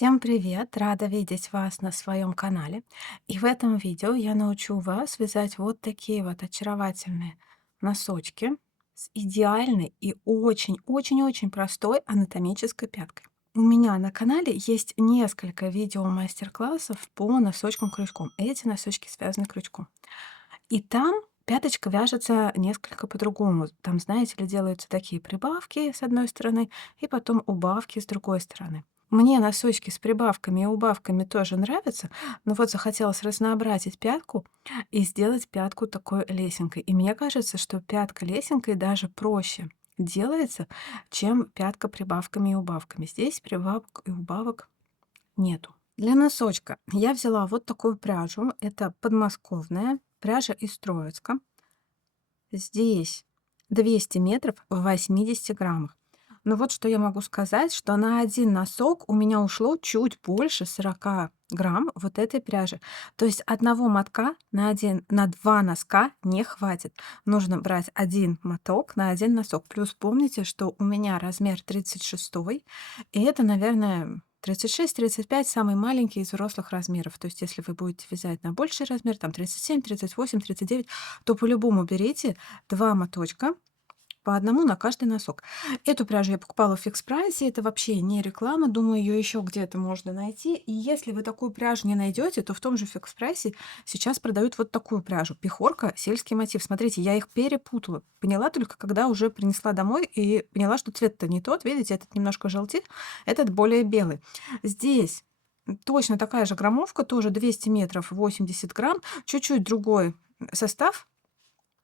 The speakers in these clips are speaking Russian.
Всем привет! Рада видеть вас на своем канале. И в этом видео я научу вас вязать вот такие вот очаровательные носочки с идеальной и очень-очень-очень простой анатомической пяткой. У меня на канале есть несколько видео мастер-классов по носочкам-крючком. Эти носочки связаны крючком. И там пяточка вяжется несколько по-другому. Там, знаете ли, делаются такие прибавки с одной стороны и потом убавки с другой стороны. Мне носочки с прибавками и убавками тоже нравятся, но вот захотелось разнообразить пятку и сделать пятку такой лесенкой. И мне кажется, что пятка лесенкой даже проще делается, чем пятка прибавками и убавками. Здесь прибавок и убавок нету. Для носочка я взяла вот такую пряжу. Это подмосковная пряжа из Троицка. Здесь 200 метров в 80 граммах. Но вот что я могу сказать, что на один носок у меня ушло чуть больше 40 грамм вот этой пряжи. То есть одного мотка на два носка не хватит. Нужно брать один моток на один носок. Плюс помните, что у меня размер 36, и это, наверное, 36-35 самый маленький из взрослых размеров. То есть если вы будете вязать на больший размер, там 37, 38, 39, то по-любому берите 2 моточка, по одному на каждый носок. Эту пряжу я покупала в фикс прайсе. Это вообще не реклама. Думаю, ее еще где-то можно найти. И если вы такую пряжу не найдете, то в том же фикс прайсе сейчас продают вот такую пряжу. Пехорка, сельский мотив. Смотрите, я их перепутала. Поняла только, когда уже принесла домой и поняла, что цвет-то не тот. Видите, этот немножко желтит, этот более белый. Здесь точно такая же граммовка, тоже 200 метров, 80 грамм. Чуть-чуть другой состав.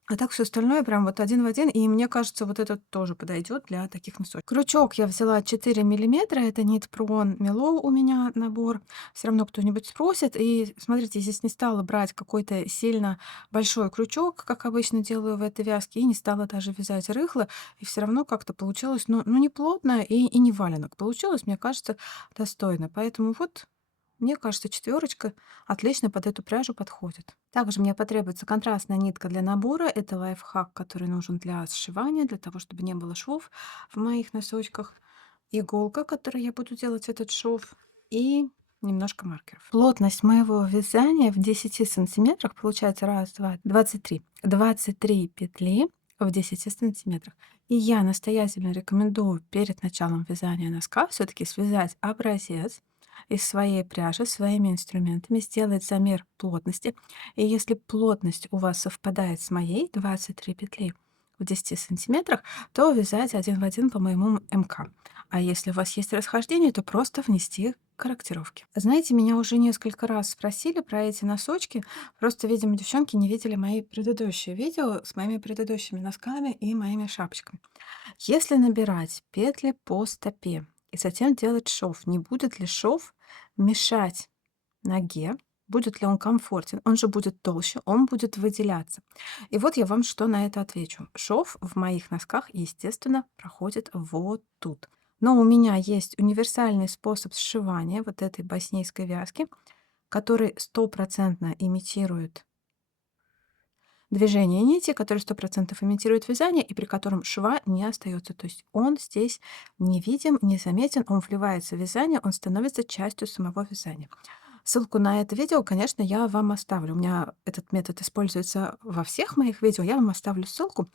А так все остальное прям вот один в один, и мне кажется, вот этот тоже подойдет для таких носочков. Крючок я взяла 4 миллиметра, это Knit-Pro Melo у меня набор. Все равно кто-нибудь спросит. И смотрите, здесь не стала брать какой-то сильно большой крючок, как обычно делаю в этой вязке, и не стала даже вязать рыхло. И все равно как-то получилось, ну не плотно и не валенок. Получилось, мне кажется, достойно. Поэтому вот мне кажется, четверочка отлично под эту пряжу подходит. Также мне потребуется контрастная нитка для набора. Это лайфхак, который нужен для сшивания, для того, чтобы не было швов в моих носочках. Иголка, которой я буду делать этот шов. И немножко маркеров. Плотность моего вязания в 10 сантиметрах получается раз, два, 23. 23 петли в 10 сантиметрах. И я настоятельно рекомендую перед началом вязания носка все-таки связать образец из своей пряжи своими инструментами, сделать замер плотности. И если плотность у вас совпадает с моей, 23 петли в 10 сантиметрах, то вязать один в один по моему МК. А если у вас есть расхождение, то просто внести корректировки. Знаете, меня уже несколько раз спросили про эти носочки. Просто, видимо, девчонки не видели мои предыдущие видео с моими предыдущими носками и моими шапочками. Если набирать петли по стопе и затем делать шов, не будет ли шов мешать ноге? Будет ли он комфортен? Он же будет толще, он будет выделяться. И вот я вам что на это отвечу. Шов в моих носках, естественно, проходит вот тут. Но у меня есть универсальный способ сшивания вот этой боснийской вязки, который стопроцентно имитирует движение нити, который 100% имитирует вязание и при котором шва не остается. То есть он здесь невидим, незаметен, он вливается в вязание, он становится частью самого вязания. Ссылку на это видео, конечно, я вам оставлю. У меня этот метод используется во всех моих видео. Я вам оставлю ссылку,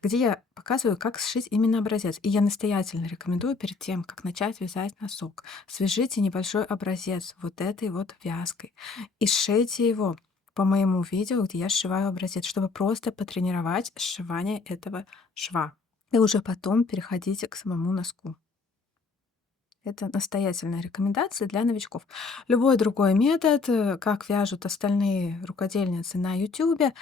где я показываю, как сшить именно образец. И я настоятельно рекомендую перед тем, как начать вязать носок, свяжите небольшой образец вот этой вот вязкой и сшейте его по моему видео, где я сшиваю образец, чтобы просто потренировать сшивание этого шва. И уже потом переходите к самому носку. Это настоятельная рекомендация для новичков. Любой другой метод, как вяжут остальные рукодельницы на YouTube,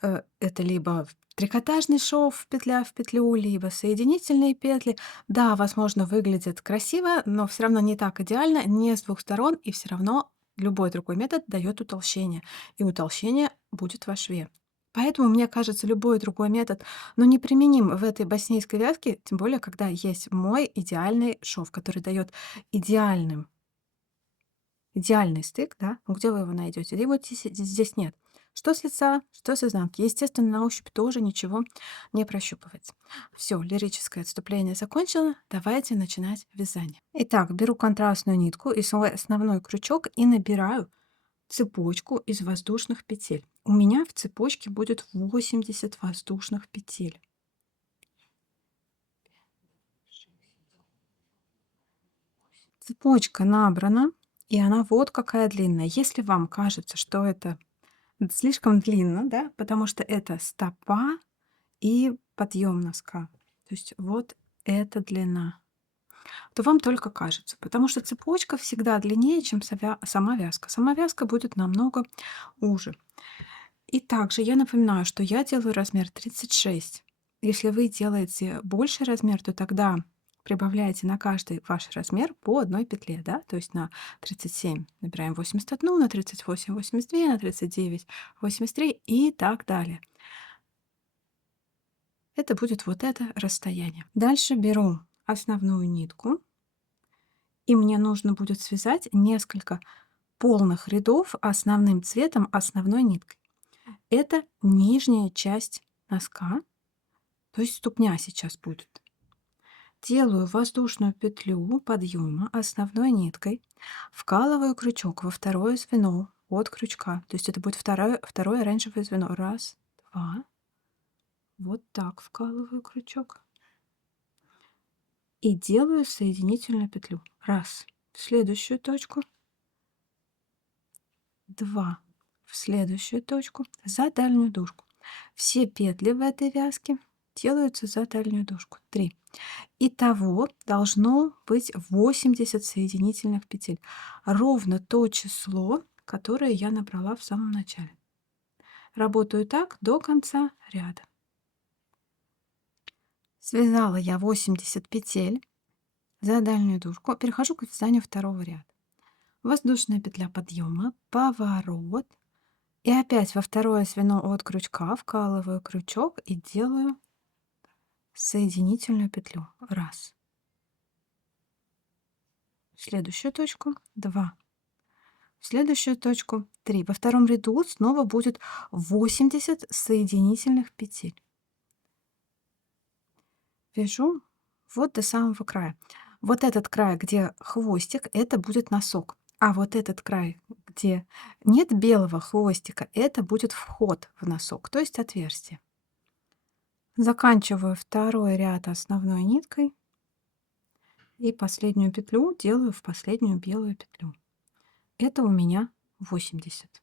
это либо трикотажный шов, петля в петлю, либо соединительные петли. Да, возможно, выглядит красиво, но все равно не так идеально, не с двух сторон, и все равно любой другой метод дает утолщение. И утолщение будет во шве. Поэтому, мне кажется, любой другой метод, но неприменим в этой боснийской вязке, тем более, когда есть мой идеальный шов, который дает идеальный стык, да, ну где вы его найдете? Его здесь нет. Что с лица, что с изнанки. Естественно, на ощупь тоже ничего не прощупывается. Все, лирическое отступление закончено. Давайте начинать вязание. Итак, беру контрастную нитку и свой основной крючок и набираю цепочку из воздушных петель. У меня в цепочке будет 80 воздушных петель. Цепочка набрана, и она вот какая длинная. Если вам кажется, что это слишком длинно, да, потому что это стопа и подъем носка. То есть вот эта длина. То вам только кажется, потому что цепочка всегда длиннее, чем сама вязка. Сама вязка будет намного уже. И также я напоминаю, что я делаю размер 36. Если вы делаете больший размер, то тогда прибавляете на каждый ваш размер по одной петле, да, то есть на 37 набираем 81, на 38 82, на 39 83 и так далее. Это будет вот это расстояние. Дальше беру основную нитку, и мне нужно будет связать несколько полных рядов основным цветом основной ниткой. Это нижняя часть носка, то есть ступня сейчас будет. Делаю воздушную петлю подъема основной ниткой, вкалываю крючок во второе звено от крючка, то есть это будет второе оранжевое звено. Раз, два, вот так вкалываю крючок и делаю соединительную петлю. Раз, в следующую точку, два, в следующую точку, за дальнюю дужку. Все петли в этой вязке делаются за дальнюю дужку. 3. Итого должно быть 80 соединительных петель. Ровно то число, которое я набрала в самом начале. Работаю так до конца ряда. Связала я 80 петель за дальнюю дужку. Перехожу к вязанию второго ряда. Воздушная петля подъема, поворот. И опять во второе звено от крючка вкалываю крючок и делаю соединительную петлю. Раз. В следующую точку 2. В следующую точку 3. Во втором ряду снова будет 80 соединительных петель. Вяжу вот до самого края. Вот этот край, где хвостик, это будет носок. А вот этот край, где нет белого хвостика, это будет вход в носок, то есть отверстие. Заканчиваю второй ряд основной ниткой и последнюю петлю делаю в последнюю белую петлю. Это у меня 80.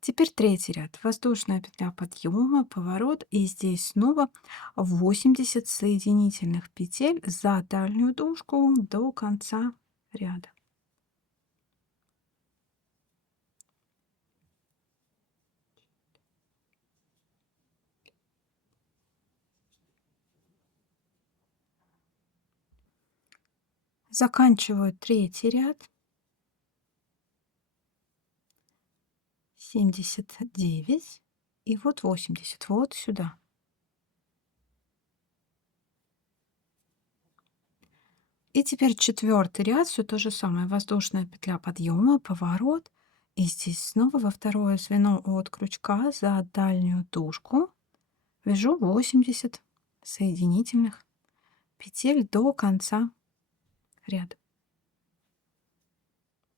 Теперь третий ряд. Воздушная петля подъема, поворот. И здесь снова 80 соединительных петель за дальнюю дужку до конца ряда. Заканчиваю третий ряд. 79 и вот 80. Вот сюда. И теперь четвертый ряд, все то же самое. Воздушная петля подъема, поворот. И здесь снова во второе звено от крючка за дальнюю дужку вяжу 80 соединительных петель до конца ряда.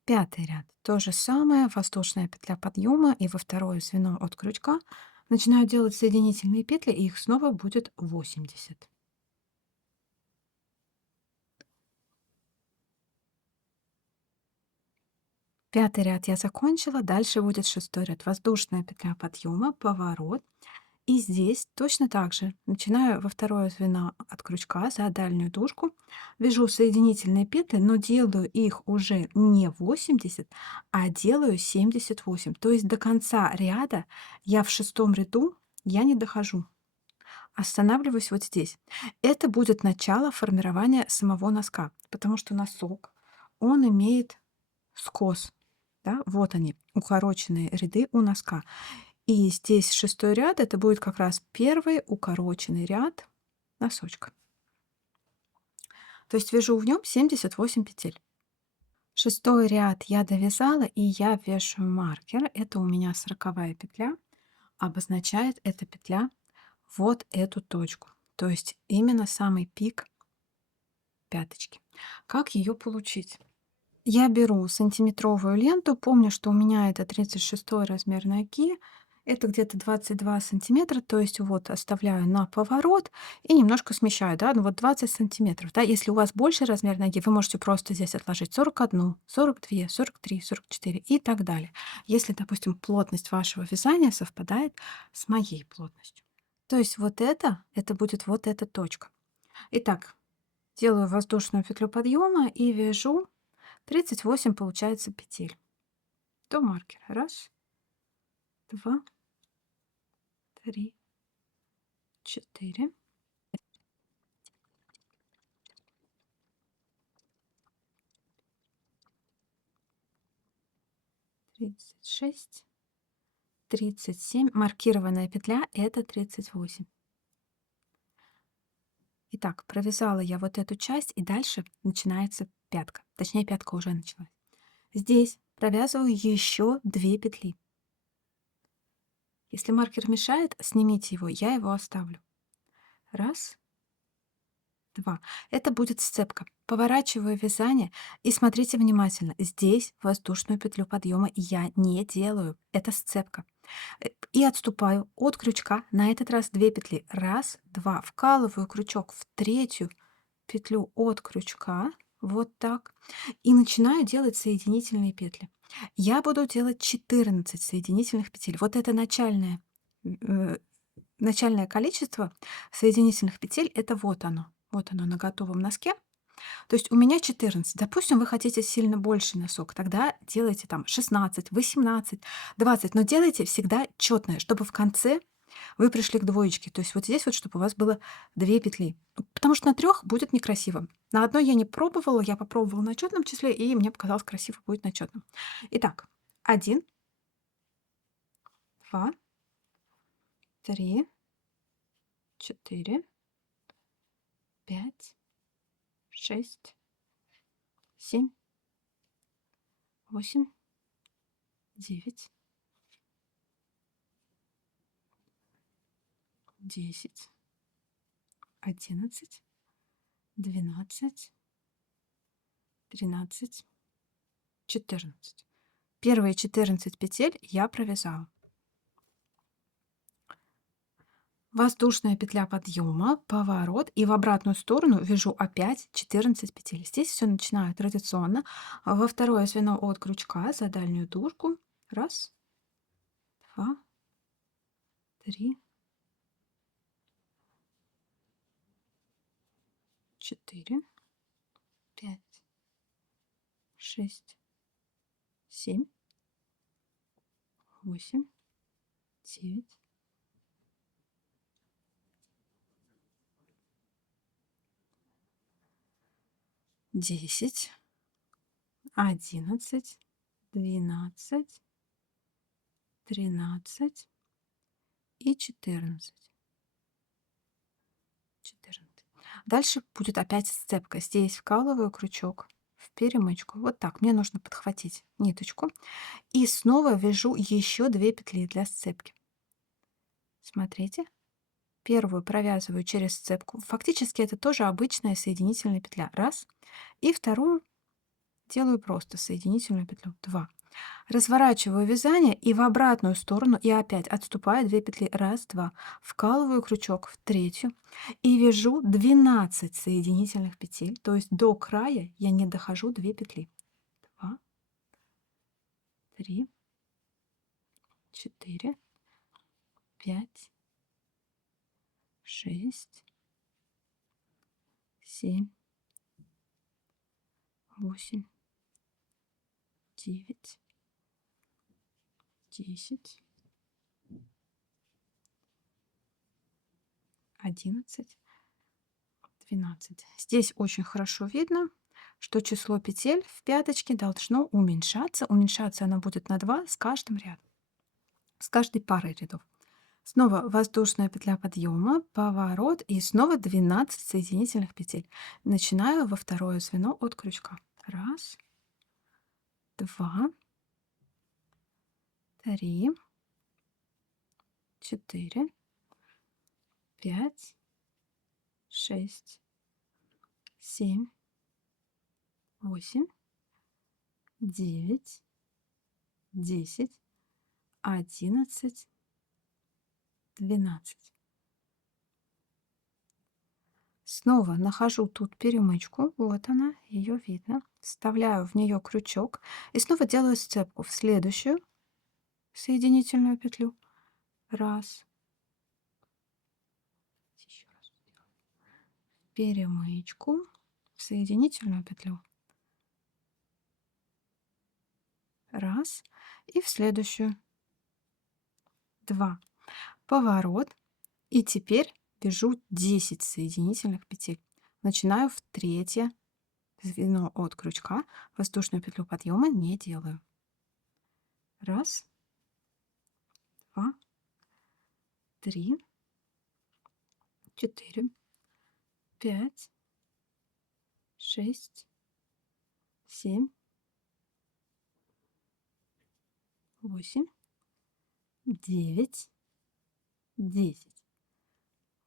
Пятый ряд. То же самое, воздушная петля подъема и во второе звено от крючка начинаю делать соединительные петли, и их снова будет 80. Пятый ряд я закончила, дальше будет шестой ряд. Воздушная петля подъема, поворот. И здесь точно так же начинаю во второе звено от крючка за дальнюю дужку, вяжу соединительные петли, но делаю их уже не 80, а делаю 78. То есть до конца ряда я в шестом ряду я не дохожу. Останавливаюсь вот здесь. Это будет начало формирования самого носка, потому что носок, он имеет скос. Да? Вот они, укороченные ряды у носка. И здесь шестой ряд, это будет как раз первый укороченный ряд носочка. То есть вяжу в нем 78 петель. Шестой ряд я довязала, и я вешаю маркер. Это у меня 40 петля. Обозначает эта петля вот эту точку. То есть именно самый пик пяточки. Как ее получить? Я беру сантиметровую ленту. Помню, что у меня это 36 размер ноги. Это где-то 22 сантиметра. То есть вот оставляю на поворот и немножко смещаю, да, ну вот 20 сантиметров. Да. Если у вас больше размер ноги, вы можете просто здесь отложить 41, 42, 43, 44 и так далее. Если, допустим, плотность вашего вязания совпадает с моей плотностью. То есть вот это будет вот эта точка. Итак, делаю воздушную петлю подъема и вяжу 38 получается петель до маркера. Раз, два, три, четыре, 36, 37. Маркированная петля это 38. Итак, провязала я вот эту часть, и дальше начинается пятка. Точнее, пятка уже началась. Здесь провязываю еще 2 петли. Если маркер мешает, снимите его, я его оставлю. Раз, два. Это будет сцепка. Поворачиваю вязание и смотрите внимательно. Здесь воздушную петлю подъема я не делаю. Это сцепка. И отступаю от крючка. На этот раз 2 петли. Раз, два. Вкалываю крючок в третью петлю от крючка. Вот так. И начинаю делать соединительные петли. Я буду делать 14 соединительных петель. Вот это э, начальное количество соединительных петель. Это вот оно. Вот оно на готовом носке. То есть у меня 14. Допустим, вы хотите сильно больше носок, тогда делайте там 16, 18, 20, но делайте всегда четное, чтобы в конце вы пришли к двоечке. То есть вот здесь вот, чтобы у вас было 2 петли. Потому что на 3 будет некрасиво. На одной я не пробовала, я попробовала на четном числе, и мне показалось красиво будет на четном. Итак, 1, 2, 3, 4, 5, 6, 7, 8, 9, 10, 11, 12, 13, 14. Первые 14 петель я провязала. Воздушная петля подъема, поворот, и в обратную сторону вяжу опять 14 петель. Здесь все начинаю традиционно. Во второе звено от крючка за дальнюю дужку. Раз, два, три, 4, 5, 6, 7, 8, 9, 10, 11, 12, 13 и 14. 14. Дальше будет опять сцепка. Здесь вкалываю крючок в перемычку. Вот так. Мне нужно подхватить ниточку. И снова вяжу еще 2 петли для сцепки. Смотрите. Первую провязываю через сцепку. Фактически это тоже обычная соединительная петля. Раз. И вторую делаю просто соединительную петлю. 2. Разворачиваю вязание и в обратную сторону, и опять отступаю 2 петли. Раз, два. Вкалываю крючок в третью и вяжу 12 соединительных петель. То есть до края я не дохожу 2 петли. 2, 3, 4, 5, 6, 7, 8, 9, 10, 11, 12. Здесь очень хорошо видно, что число петель в пяточке должно уменьшаться. Уменьшаться оно будет на 2 с каждым рядом, с каждой парой рядов. Снова воздушная петля подъема, поворот и снова 12 соединительных петель. Начинаю во второе звено от крючка. Раз, 2, 3, 4, 5, 6, 7, 8, 9, 10, 11, 12. Снова нахожу тут перемычку, вот она, ее видно. Вставляю в нее крючок и снова делаю сцепку в следующую соединительную петлю. Раз. Еще раз. Перемычку в соединительную петлю. Раз. И в следующую. 2. Поворот. И теперь вяжу 10 соединительных петель. Начинаю в третье звено от крючка. Воздушную петлю подъема не делаю. Раз. 2. 3. 4. 5. 6. 7. 8. 9. 10.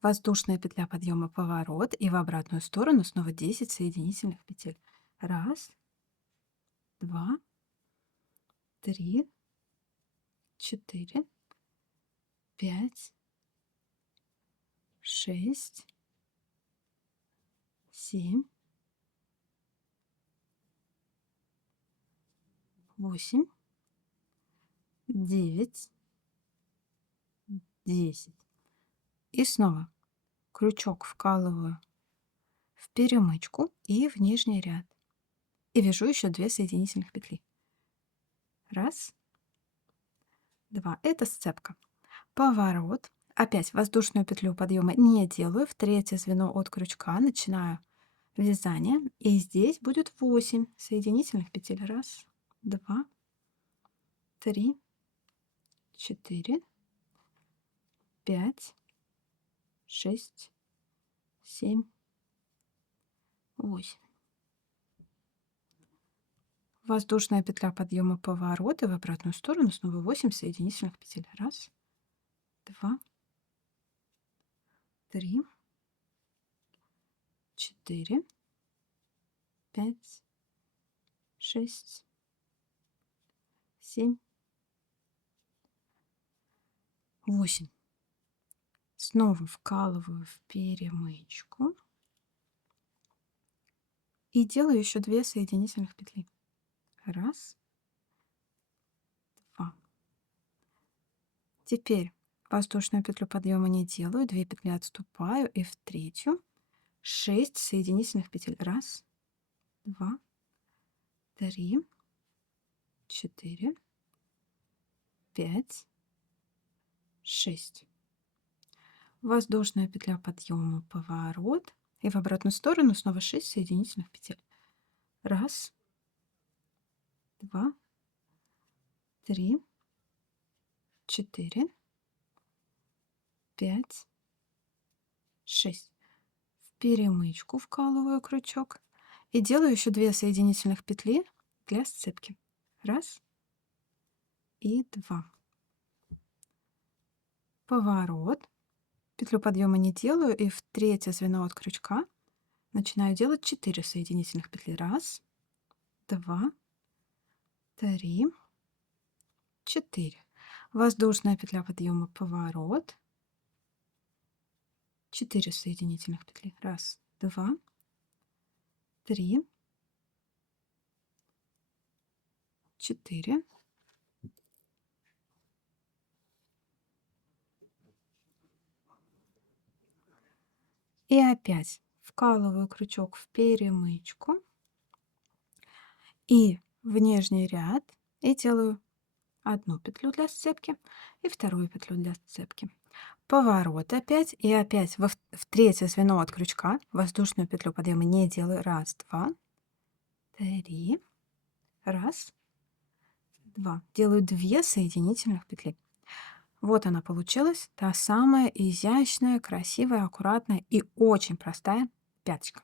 Воздушная петля подъема, поворот, и в обратную сторону снова 10 соединительных петель. Раз, 2, 3, 4, 5, 6, 7, 8, 9, 10. И снова крючок вкалываю в перемычку и в нижний ряд. И вяжу еще 2 соединительных петли. Раз, 2. Это сцепка. Поворот. Опять воздушную петлю подъема не делаю. В третье звено от крючка начинаю вязание. И здесь будет 8 соединительных петель. Раз, 2, 3, 4, 5, 6, 7, 8. Воздушная петля подъема, поворот, и в обратную сторону снова 8 соединительных петель. Раз, 2, 3, 4, 5, 6, 7, 8. Снова вкалываю в перемычку и делаю еще 2 соединительных петли. Раз, 2. Теперь воздушную петлю подъема не делаю, 2 петли отступаю и в третью 6 соединительных петель. Раз, 2, 3, 4, 5, 6. Воздушная петля подъема, поворот, и в обратную сторону снова 6 соединительных петель. Раз, 2, 3, 4, 5, 6. В перемычку вкалываю крючок и делаю еще 2 соединительных петли для сцепки. Раз и 2. Поворот. Петлю подъема не делаю, и в третье звено от крючка начинаю делать 4 соединительных петли. Раз, 2, 3, 4. Воздушная петля подъема, поворот. 4 соединительных петли. Раз, 2, 3, 4. И опять вкалываю крючок в перемычку и в нижний ряд и делаю одну петлю для сцепки и вторую петлю для сцепки. Поворот опять и опять в третье звено от крючка воздушную петлю подъема не делаю. Раз, 2, 3. Раз, 2. Делаю 2 соединительных петли. Вот она получилась, та самая изящная, красивая, аккуратная и очень простая пяточка.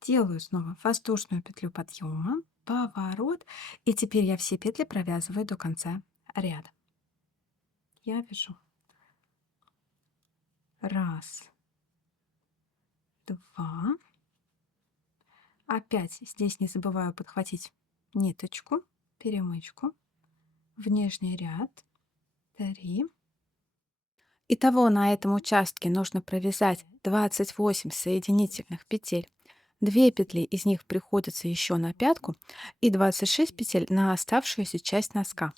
Делаю снова воздушную петлю подъема поворот. И теперь я все петли провязываю до конца ряда. Я вяжу. Раз, два. Опять здесь не забываю подхватить ниточку, перемычку в нижний ряд. 3. Итого на этом участке нужно провязать 28 соединительных петель. 2 петли из них приходятся еще на пятку и 26 петель на оставшуюся часть носка.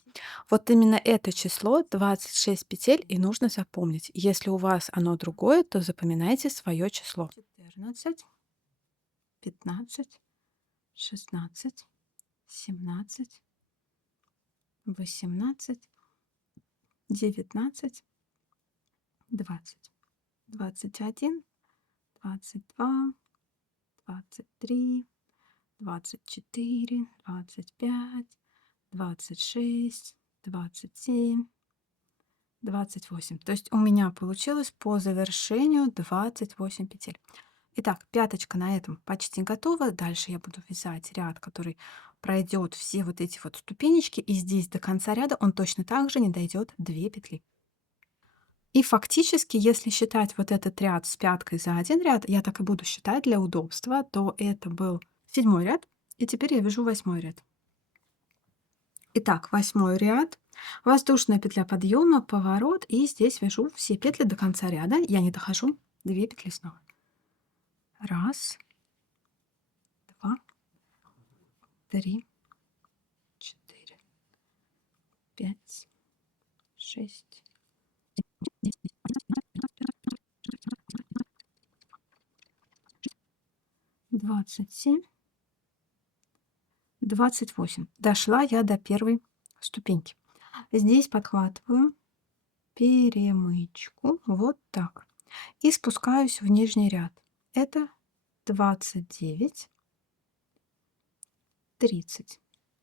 Вот именно это число 26 петель и нужно запомнить. Если у вас оно другое, то запоминайте свое число. 14, 15, 16, 17, 18, 19, 20, 21, 22, 23, 24, 25, 26, 27, 28. То есть у меня получилось по завершению 28 петель. Итак, пяточка на этом почти готова. Дальше я буду вязать ряд, который пройдет все вот эти вот ступенечки. И здесь до конца ряда он точно так же не дойдет 2 петли. И фактически, если считать вот этот ряд с пяткой за один ряд, я так и буду считать для удобства, то это был 7-й ряд, и теперь я вяжу 8-й ряд. Итак, 8-й ряд, воздушная петля подъема, поворот, и здесь вяжу все петли до конца ряда. Я не дохожу 2 петли снова. Раз, два, 3, 4, 5, 6, 27, 28. Дошла я до первой ступеньки. Здесь подхватываю перемычку вот так и спускаюсь в нижний ряд. Это 29, 30.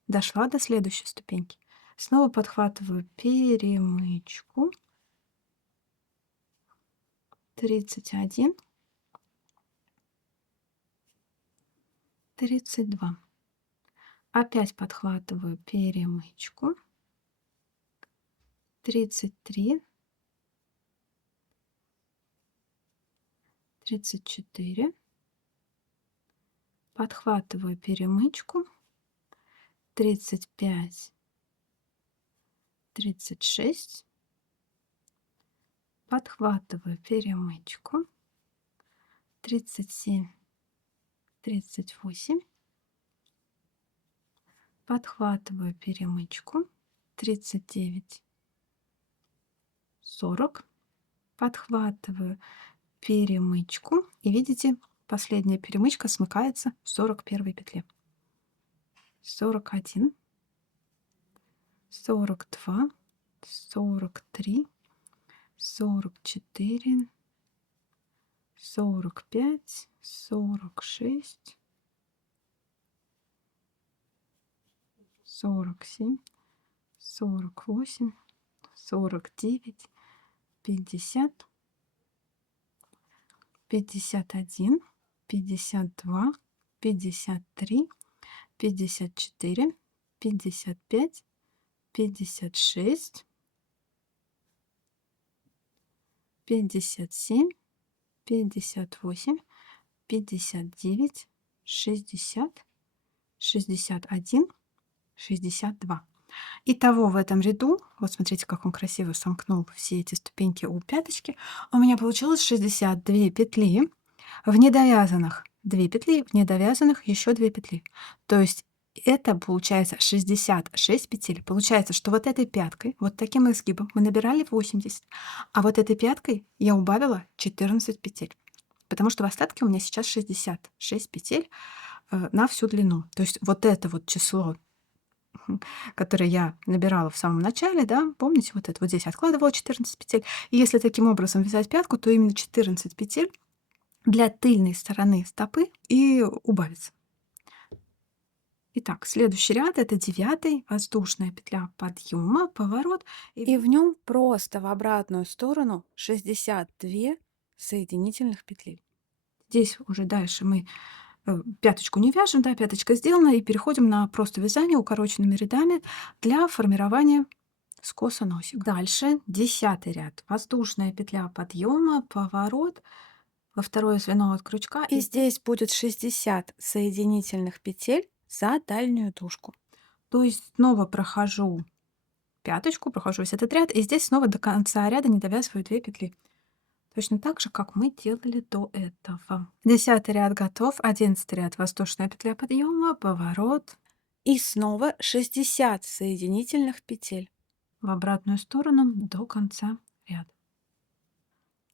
Дошла до следующей ступеньки. Снова подхватываю перемычку. 31, 32. Опять подхватываю перемычку. 33, 34. Подхватываю перемычку. 35, 36. Подхватываю перемычку. 37, 38. Подхватываю перемычку. 39, 40. Подхватываю перемычку. И видите, последняя перемычка смыкается в 41 петле. 41, 42, 43, 44, 45, 46, 47, 48, 49, 50, 51, 52, 53, 54, 55, 56, 57, 58, 59, 60, 61, 62. Итого в этом ряду, вот смотрите, как он красиво сомкнул все эти ступеньки у пяточки, у меня получилось 62 петли, в недовязанных 2 петли, в недовязанных еще 2 петли. То есть это получается 66 петель. Получается, что вот этой пяткой, вот таким изгибом мы набирали 80, а вот этой пяткой я убавила 14 петель. Потому что в остатке у меня сейчас 66 петель на всю длину. То есть вот это вот число, которое я набирала в самом начале, да, помните, вот это вот здесь откладывала 14 петель. И если таким образом вязать пятку, то именно 14 петель для тыльной стороны стопы и убавится. Итак, следующий ряд это 9-й, воздушная петля подъема, поворот, и в нем просто в обратную сторону 62 соединительных петли. Здесь уже дальше мы Пяточку не вяжем, да, пяточка сделана, и переходим на просто вязание укороченными рядами для формирования скоса носика. Дальше 10 ряд. Воздушная петля подъема, поворот во второе звено от крючка. И здесь будет 60 соединительных петель за дальнюю дужку. То есть снова прохожу пяточку, прохожу весь этот ряд, и здесь снова до конца ряда не довязываю 2 петли. Точно так же, как мы делали до этого. 10 ряд готов, 11 ряд воздушная петля подъема, поворот. И снова 60 соединительных петель в обратную сторону до конца ряда.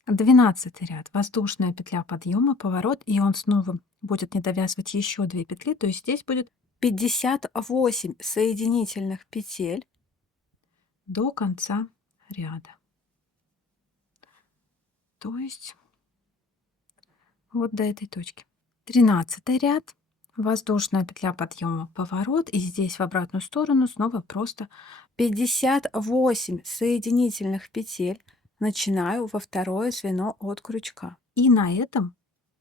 12 ряд воздушная петля подъема, поворот, и он снова будет не довязывать еще 2 петли, то есть здесь будет 58 соединительных петель до конца ряда. То есть вот до этой точки. 13 ряд воздушная петля подъема, поворот, и здесь в обратную сторону снова просто 58 соединительных петель. Начинаю во второе звено от крючка. И на этом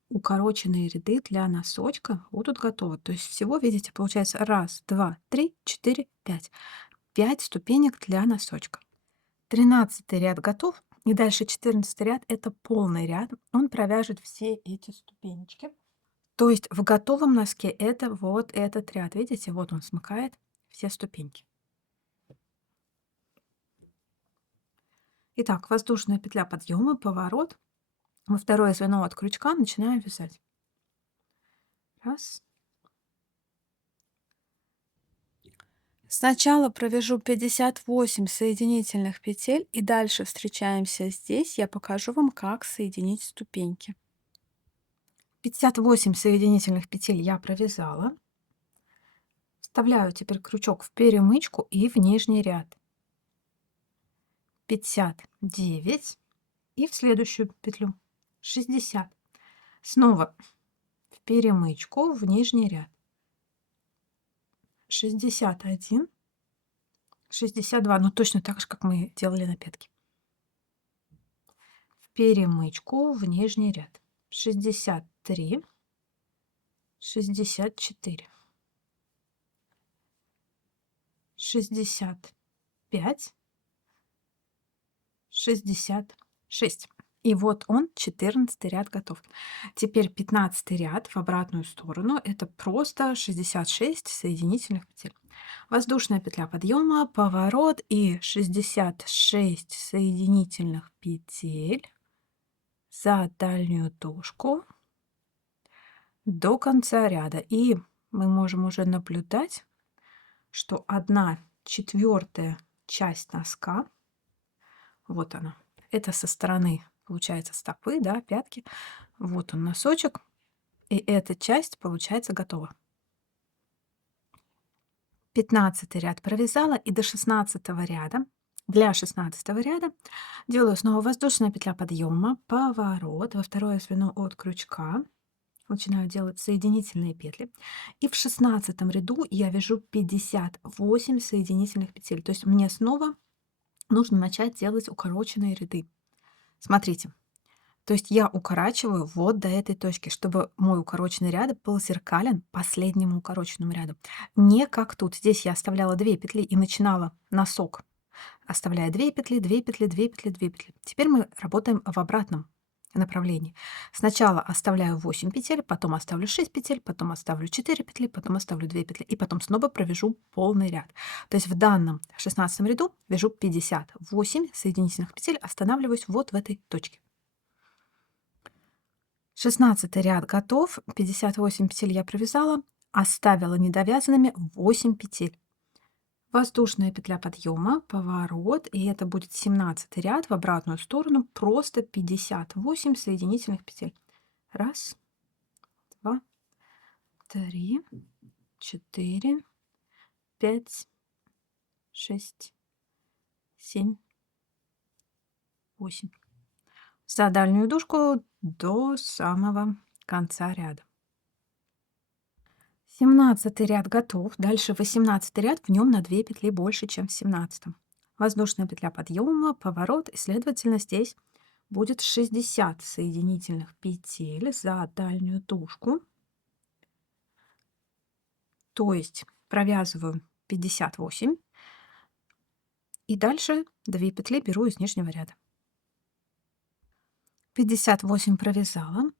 укороченные ряды для носочка будут готовы. То есть всего, видите, получается 1, 2, 3, 4, 5. 5 ступенек для носочка. 13 ряд готов. И дальше 14 ряд — это полный ряд. Он провяжет все эти ступенечки. То есть в готовом носке это вот этот ряд. Видите, вот он смыкает все ступеньки. Итак, воздушная петля подъема, поворот. Во второе звено от крючка начинаем вязать. Раз. Сначала провяжу 58 соединительных петель, и дальше встречаемся здесь. Я покажу вам, как соединить ступеньки. 58 соединительных петель я провязала. Вставляю теперь крючок в перемычку и в нижний ряд. 59 и в следующую петлю 60. Снова в перемычку в нижний ряд. 61, 62, ну точно так же, как мы делали на пятке. В перемычку в нижний ряд. 63, 64, 65, 66. И вот он, 14 ряд готов. Теперь 15 ряд в обратную сторону. Это просто 66 соединительных петель. Воздушная петля подъема, поворот и 66 соединительных петель за дальнюю дужку до конца ряда. И мы можем уже наблюдать, что 1/4 часть носка, вот она, это со стороны, получается, стопы, да, пятки. Вот он носочек, и эта часть, получается, готова. 15 ряд провязала, и до 16 ряда, для 16 ряда делаю снова воздушная петля подъема, поворот во второе звено от крючка, начинаю делать соединительные петли, и в 16 ряду я вяжу 58 соединительных петель. То есть мне снова нужно начать делать укороченные ряды. Смотрите, то есть я укорачиваю вот до этой точки, чтобы мой укороченный ряд был зеркален последнему укороченному ряду. Не как тут. Здесь я оставляла 2 петли и начинала носок, оставляя 2 петли, 2 петли, 2 петли, 2 петли. Теперь мы работаем в обратном направлении. Сначала оставляю 8 петель, потом оставлю 6 петель, потом оставлю 4 петли, потом оставлю 2 петли, и потом снова провяжу полный ряд. То есть в данном 16 ряду вяжу 58 соединительных петель, останавливаюсь вот в этой точке. 16 ряд готов, 58 петель я провязала, оставила недовязанными 8 петель. Воздушная петля подъема, поворот, и это будет 17 ряд в обратную сторону, просто 58 соединительных петель. Раз, два, три, 4, 5, 6, 7, 8. За дальнюю дужку до самого конца ряда. 17 ряд готов. Дальше 18 ряд, в нем на 2 петли больше, чем в 17. Воздушная петля подъема, поворот, и, следовательно, здесь будет 60 соединительных петель за дальнюю дужку. То есть провязываю 58 и дальше 2 петли беру из нижнего ряда. 58 провязала,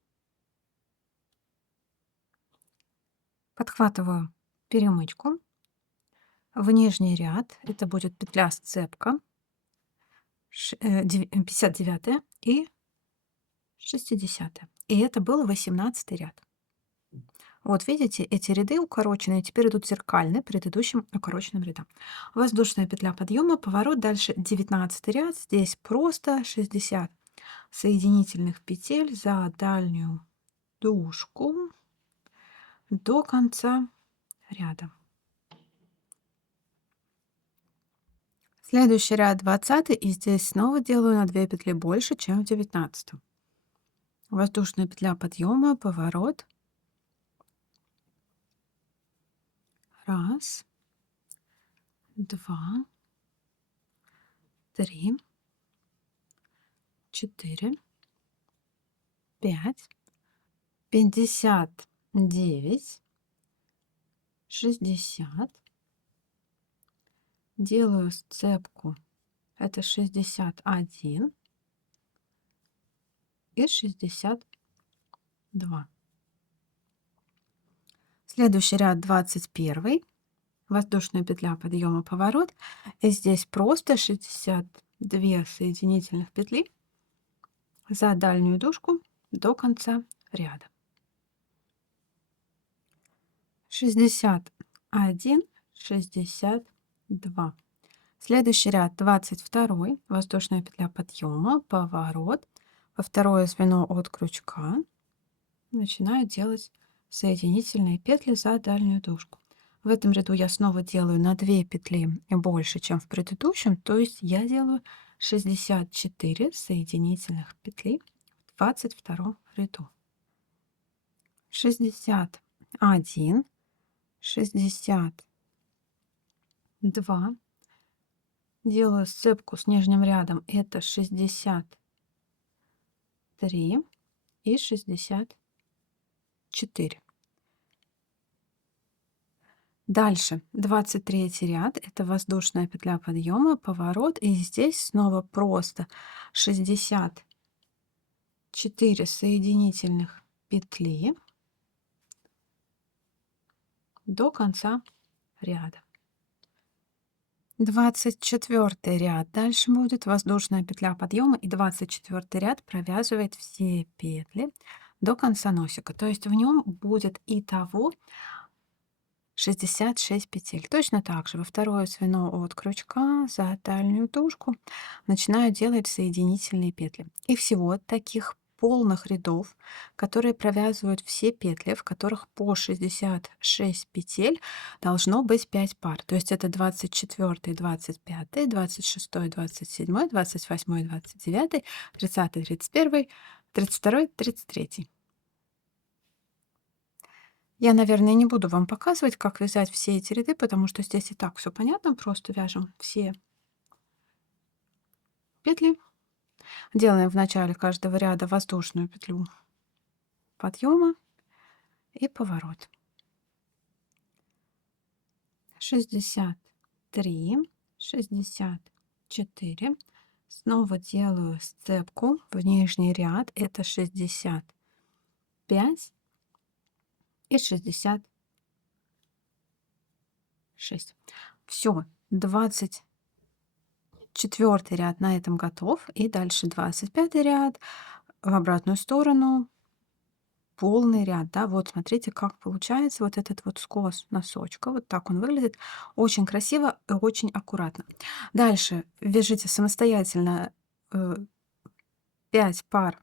подхватываю перемычку в нижний ряд. Это будет петля сцепка, 59 и 60. И это был 18 ряд. Вот видите, эти ряды укороченные теперь идут зеркально предыдущим укороченным рядам. Воздушная петля подъема, поворот, дальше 19 ряд. Здесь просто 60 соединительных петель за дальнюю дужку до конца ряда. Следующий ряд 20, и здесь снова делаю на 2 петли больше, чем в 19. Воздушная петля подъема, поворот. Раз, два, три, 4, 5, 59, 60. Делаю сцепку. Это 61 и 62. Следующий ряд 21. Воздушная петля подъема, поворот. И здесь просто 62 соединительных петли за дальнюю дужку до конца ряда. 61, 62. Следующий ряд 22. Воздушная петля подъема, поворот. Во второе звено от крючка начинаю делать соединительные петли за дальнюю дужку. В этом ряду я снова делаю на 2 петли больше, чем в предыдущем, то есть я делаю 64 соединительных петли в 22 ряду. 61, 62. Делаю сцепку с нижним рядом, это 63 и 64. Дальше 23 ряд, это воздушная петля подъема, поворот, и здесь снова просто 64 соединительных петли до конца ряда. 24 ряд. Дальше будет воздушная петля подъема, и 24 ряд провязывает все петли до конца носика. То есть в нем будет итого 66 петель. Точно так же во второе звено от крючка за дальнюю дужку начинаю делать соединительные петли. И всего таких полных рядов, которые провязывают все петли, в которых по 66 петель, должно быть 5 пар. То есть это 24, 25, 26, 27, 28, 29, 30, 31, 32, 33. Я, наверное, не буду вам показывать, как вязать все эти ряды, потому что здесь и так все понятно. Просто вяжем все петли. Делаем в начале каждого ряда воздушную петлю подъема и поворот. 63, 64. Снова делаю сцепку в нижний ряд. Это 65 и 66. Все, 24 ряд на этом готов. И дальше 25 ряд в обратную сторону. Полный ряд, да, вот смотрите, как получается вот этот вот скос носочка, вот так он выглядит, очень красиво и очень аккуратно. Дальше вяжите самостоятельно 5 пар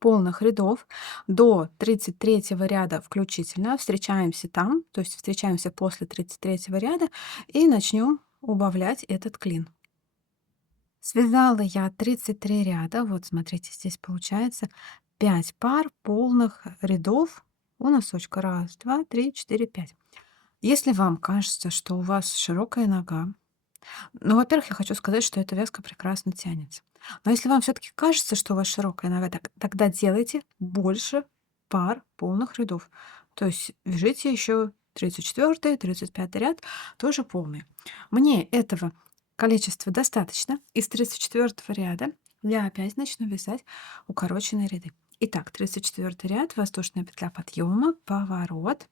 полных рядов до 33 ряда включительно, встречаемся там, то есть встречаемся после 33 ряда и начнем убавлять этот клин. Связала я 33 ряда. Вот смотрите, здесь получается 5 пар полных рядов у носочка. Раз, два, три, четыре, пять. Если вам кажется, что у вас широкая нога, ну, во-первых, я хочу сказать, что эта вязка прекрасно тянется. Но если вам все-таки кажется, что у вас широкая нога, тогда делайте больше пар полных рядов. То есть вяжите еще 34, 35 ряд тоже полный. Мне этого количества достаточно. Из 34 ряда я опять начну вязать укороченные ряды. Итак, 34 ряд, воздушная петля подъема, поворот.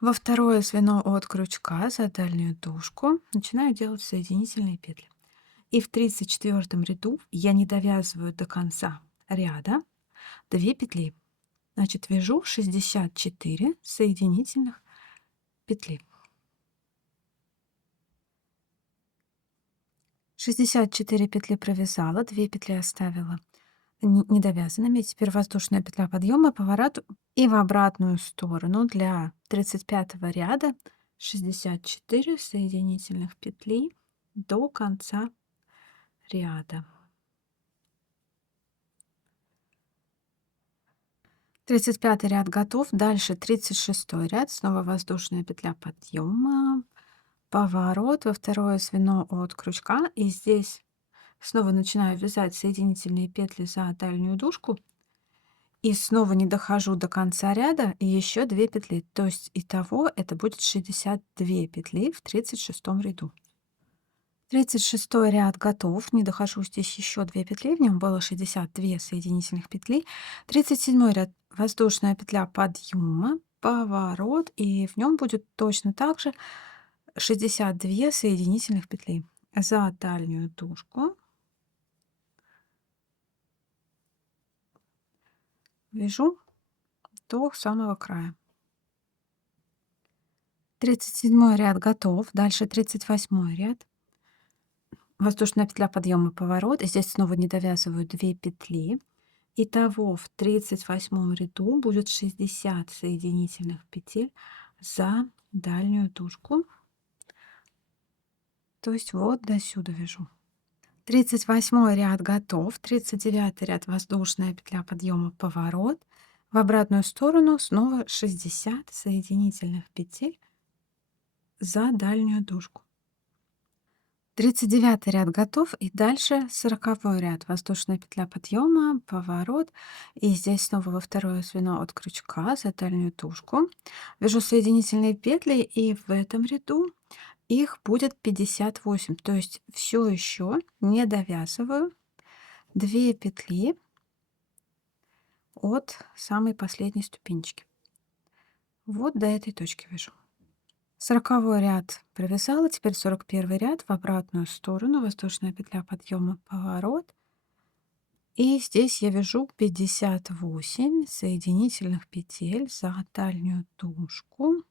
Во второе звено от крючка за дальнюю дужку начинаю делать соединительные петли. И в 34 ряду я не довязываю до конца ряда 2 петли. Значит, вяжу 64 соединительных петли. 64 петли провязала, 2 петли оставила недовязанными. Теперь воздушная петля подъема, поворот и в обратную сторону для 35 ряда 64 соединительных петли до конца ряда. 35 ряд готов. Дальше 36 ряд. Снова воздушная петля подъема, поворот во второе звено от крючка. И здесь снова начинаю вязать соединительные петли за дальнюю дужку. И снова не дохожу до конца ряда, и еще 2 петли. То есть итого это будет 62 петли в 36 ряду. 36 ряд готов. Не дохожу, здесь еще 2 петли. В нем было 62 соединительных петли. 37 ряд воздушная петля подъема, поворот, и в нем будет точно так же 62 соединительных петли за дальнюю дужку. Вяжу до самого края. 37 ряд готов. Дальше 38 ряд. Воздушная петля подъема, поворот. И здесь снова не довязываю 2 петли. Итого в 38 ряду будет 60 соединительных петель за дальнюю дужку. То есть вот до сюда вяжу. 38 ряд готов. 39 ряд воздушная петля подъема, поворот. В обратную сторону снова 60 соединительных петель за дальнюю дужку. 39 ряд готов. И дальше 40 ряд воздушная петля подъема, поворот. И здесь снова во второе звено от крючка за дальнюю дужку. Вяжу соединительные петли, и в этом ряду их будет 58. То есть все еще не довязываю 2 петли от самой последней ступенечки. Вот до этой точки вяжу. 40 ряд провязала, теперь 41 ряд в обратную сторону, воздушная петля подъема, поворот. И здесь я вяжу 58 соединительных петель за дальнюю дужку,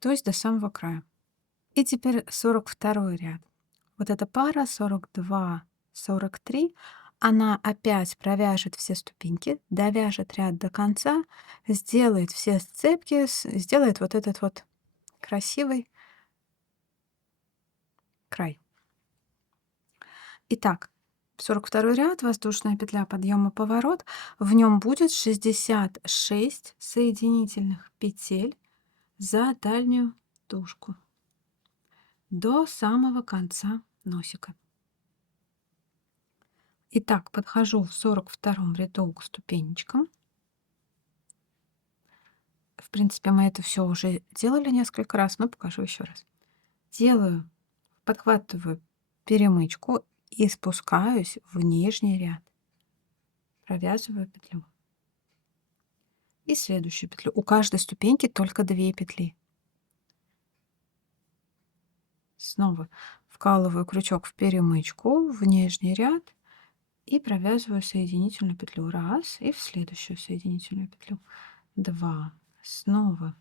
то есть до самого края. И теперь 42 ряд. Вот эта пара 42, 43, она опять провяжет все ступеньки, довяжет ряд до конца, сделает все сцепки, сделает вот этот вот красивый край. Итак, 42 ряд, воздушная петля подъема, поворот. В нем будет 66 соединительных петель за дальнюю дужку до самого конца носика. Итак, подхожу в 42 ряду к ступенечкам. В принципе, мы это все уже делали несколько раз, но покажу еще раз. Делаю, подхватываю перемычку и спускаюсь в нижний ряд. Провязываю петлю. И следующую петлю. У каждой ступеньки только 2 петли. Снова вкалываю крючок в перемычку, в нижний ряд и провязываю соединительную петлю. Раз, и в следующую соединительную петлю. 2, снова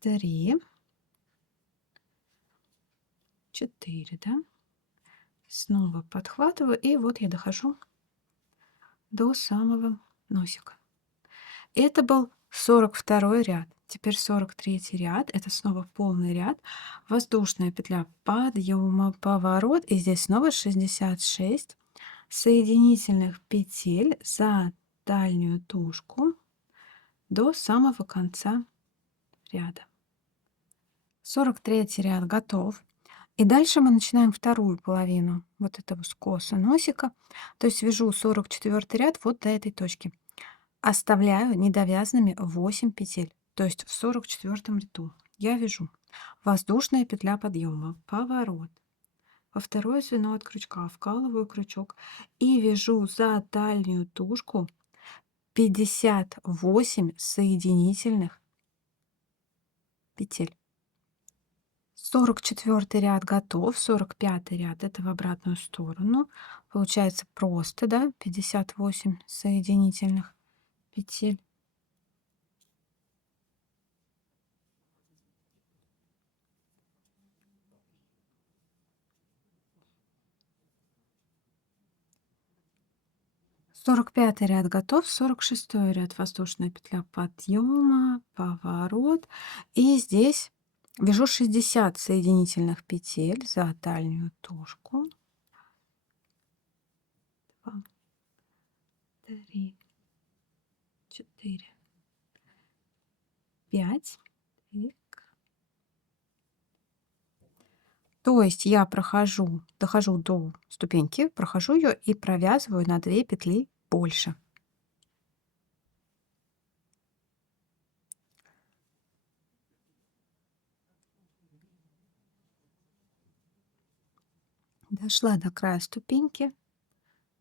3, 4, да? Снова подхватываю, и вот я дохожу до самого носика. Это был 42 ряд. Теперь 43 ряд. Это снова полный ряд. Воздушная петля подъема, поворот. И здесь снова 66 соединительных петель за дальнюю дужку до самого конца ряда. 43 ряд готов. И дальше мы начинаем вторую половину вот этого скоса носика. То есть вяжу 44 ряд вот до этой точки. Оставляю недовязанными 8 петель. То есть в 44 ряду я вяжу воздушная петля подъема, поворот, во второе звено от крючка вкалываю крючок и вяжу за дальнюю тушку 58 соединительных петель. 44 ряд готов, 45 ряд это в обратную сторону. Получается просто, да, 58 соединительных петель. 45 ряд готов, 46 ряд воздушная петля подъема, поворот. И здесь вяжу 60 соединительных петель за дальнюю тушку. 2, 3, 4, 5. То есть я дохожу до ступеньки, прохожу ее и провязываю на 2 петли больше. Дошла до края ступеньки,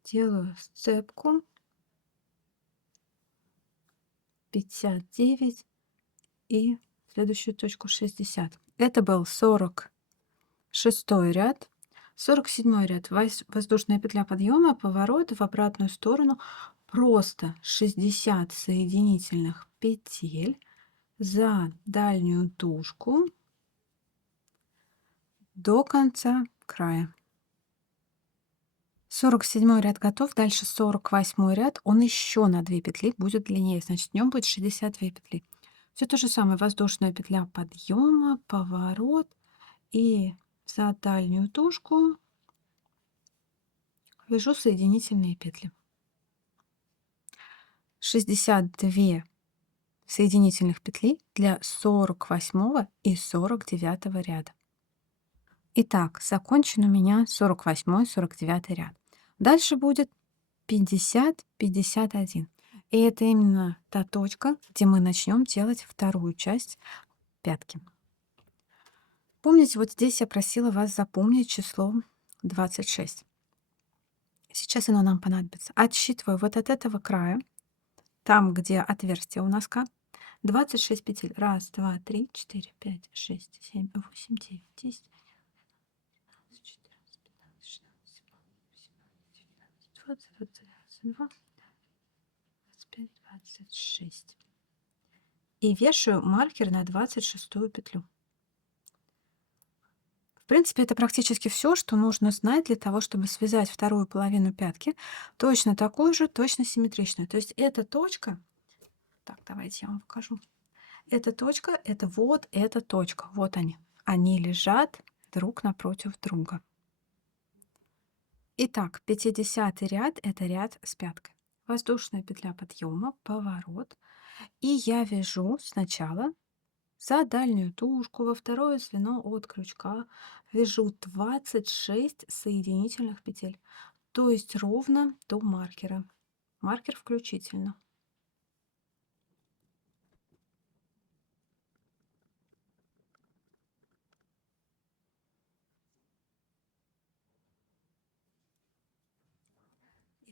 делаю сцепку 59 и следующую точку 60. Это был 46 ряд. 47 ряд воздушная петля подъема, поворот в обратную сторону, просто 60 соединительных петель за дальнюю тушку до конца края. 47 ряд готов, дальше 48 ряд, он еще на 2 петли будет длиннее, значит в нем будет 62 петли. Все то же самое, воздушная петля подъема, поворот и за дальнюю тушку вяжу соединительные петли. 62 соединительных петли для 48 и 49 ряда. Итак, закончен у меня 48-49 ряд. Дальше будет 50-51. И это именно та точка, где мы начнем делать вторую часть пятки. Помните, вот здесь я просила вас запомнить число 26. Сейчас оно нам понадобится. Отсчитываю вот от этого края, там, где отверстие у носка, 26 петель. 1, 2, 3, 4, 5, 6, 7, 8, 9, 10, 14, 15, 16, 17, 18, 19, 20, 22, 25, 26. И вешаю маркер на 26 петлю. В принципе, это практически все, что нужно знать для того, чтобы связать вторую половину пятки, точно такую же, точно симметричную. То есть эта точка, так, давайте я вам покажу. Эта точка, это вот эта точка, вот они. Они лежат друг напротив друга. Итак, 50 ряд это ряд с пяткой. Воздушная петля подъема, поворот. И я вяжу сначала за дальнюю тушку, во второе звено от крючка вяжу 26 соединительных петель, то есть ровно до маркера. Маркер включительно.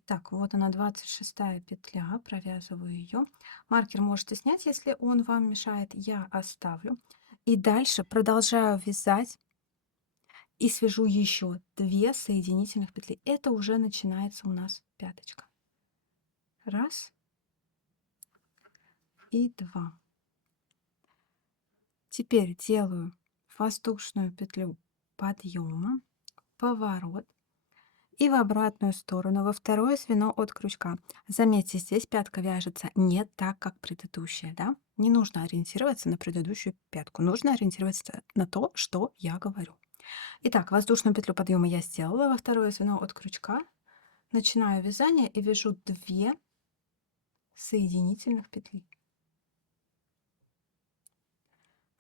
Итак, вот она 26 петля, провязываю ее. Маркер можете снять, если он вам мешает, я оставлю. И дальше продолжаю вязать и свяжу еще 2 соединительных петли. Это уже начинается у нас пяточка. Раз и 2. Теперь делаю воздушную петлю подъема, поворот и в обратную сторону, во второе звено от крючка. Заметьте, здесь пятка вяжется не так, как предыдущая, да? Не нужно ориентироваться на предыдущую пятку, нужно ориентироваться на то, что я говорю. Итак, воздушную петлю подъема я сделала, во второе звено от крючка начинаю вязание и вяжу 2 соединительных петли.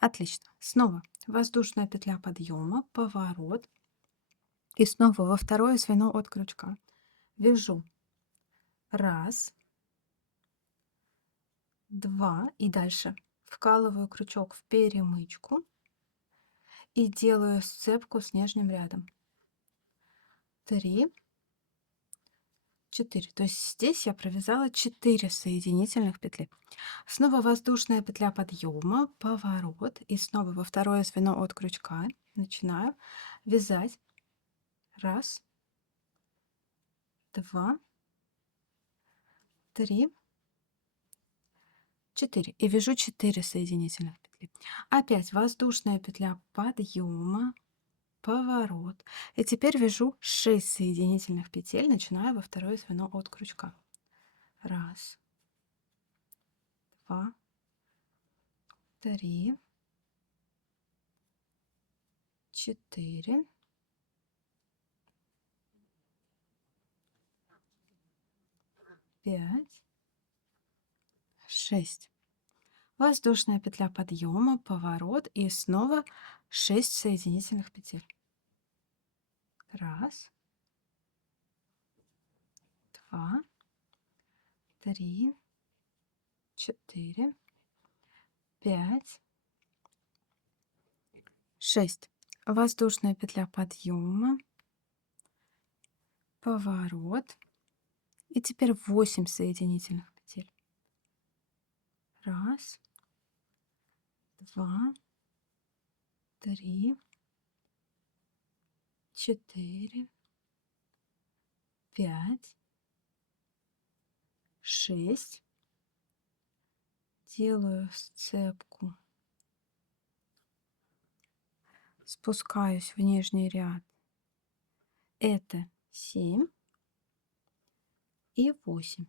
Отлично. Снова воздушная петля подъема, поворот. И снова во второе звено от крючка. Вяжу раз, два и дальше вкалываю крючок в перемычку и делаю сцепку с нижним рядом. 3, 4. То есть здесь я провязала 4 соединительных петли. Снова воздушная петля подъема, поворот и снова во второе звено от крючка начинаю вязать раз, два, три, 4 и вяжу 4 соединительных петли. Опять воздушная петля подъема, поворот. И теперь вяжу 6 соединительных петель, начиная во второе звено от крючка. Раз, два, три, 4, 5, 6. Воздушная петля подъема, поворот и снова 6 соединительных петель. Раз, два, три, 4, 5, 6. Воздушная петля подъема, поворот и теперь 8 соединительных петель. Раз, два, три, 4, 5, 6. Делаю сцепку, спускаюсь в нижний ряд. Это 7 и 8.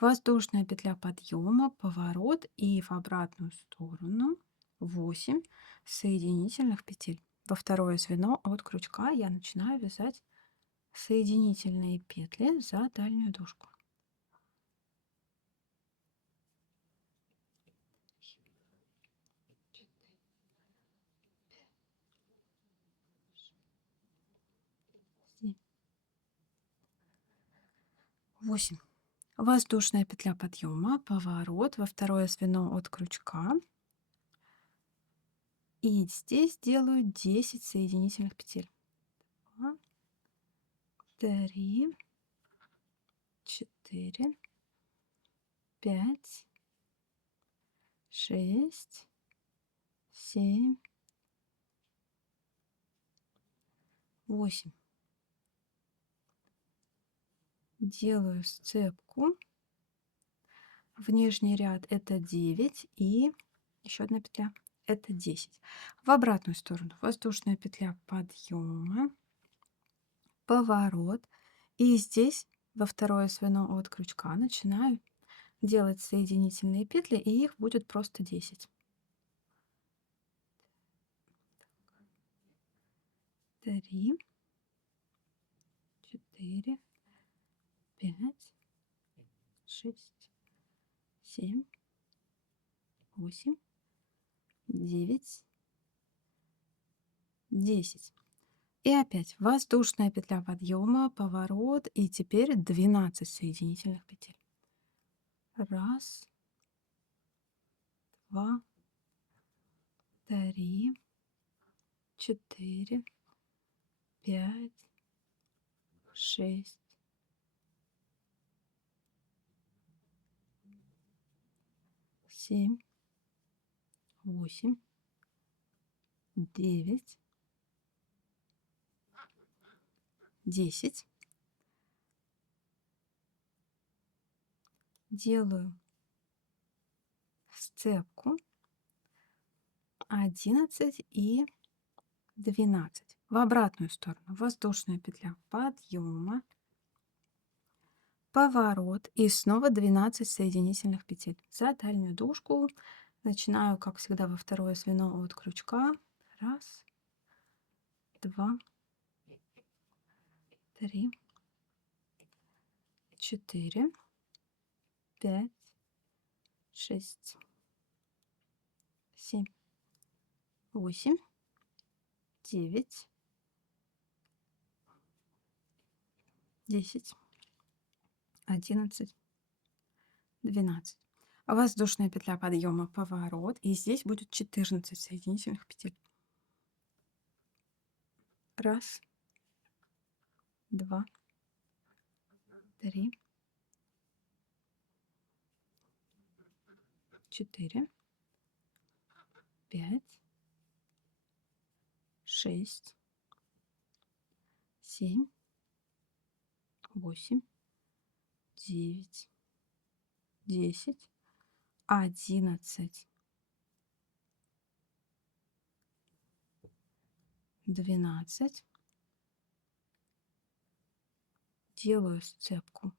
Воздушная петля подъема, поворот и в обратную сторону 8 соединительных петель. Во второе звено от крючка я начинаю вязать соединительные петли за дальнюю дужку. Восемь. Воздушная петля подъема, поворот во второе звено от крючка. И здесь делаю 10 соединительных петель. 2, 3, 4, 5, 6, 7, 8. Делаю сцепку. В нижний ряд это 9 и еще одна петля. Это 10. В обратную сторону воздушная петля подъема, поворот. И здесь во второе звено от крючка начинаю делать соединительные петли, и их будет просто 10. 3, 4, 5, 6, 7, 8, 9, 10. И опять воздушная петля подъема, поворот и теперь 12 соединительных петель. Раз, два, три, 4, 5, 6, 7, 8, 9, 10. Делаю сцепку 11 и 12. В обратную сторону воздушная петля подъема, поворот и снова 12 соединительных петель. За дальнюю дужку начинаю, как всегда, во второе звено от крючка. Раз, два, 3, 4, 5, 6, 7, 8, 9, 10, 11, 12. Воздушная петля подъема, поворот. И здесь будет 14 соединительных петель. Раз, два, три, 4, 5, 6, 7, 8, 9, 10, 11, 12. Делаю сцепку.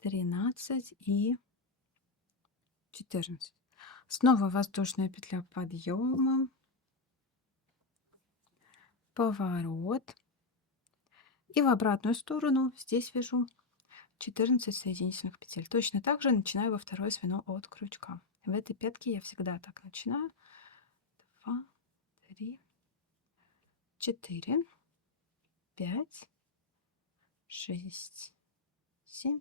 13 и 14. Снова воздушная петля подъема, поворот. И в обратную сторону здесь вяжу 14 соединительных петель. Точно так же начинаю во второе звено от крючка. В этой петке я всегда так начинаю. 2, 3, 4, 5, 6, 7,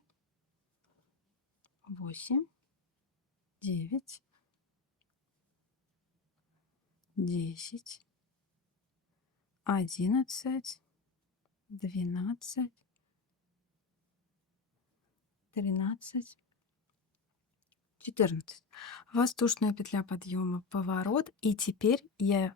8, 9, 10, 11, 12, 13, 14. Воздушная петля подъема, поворот. И теперь я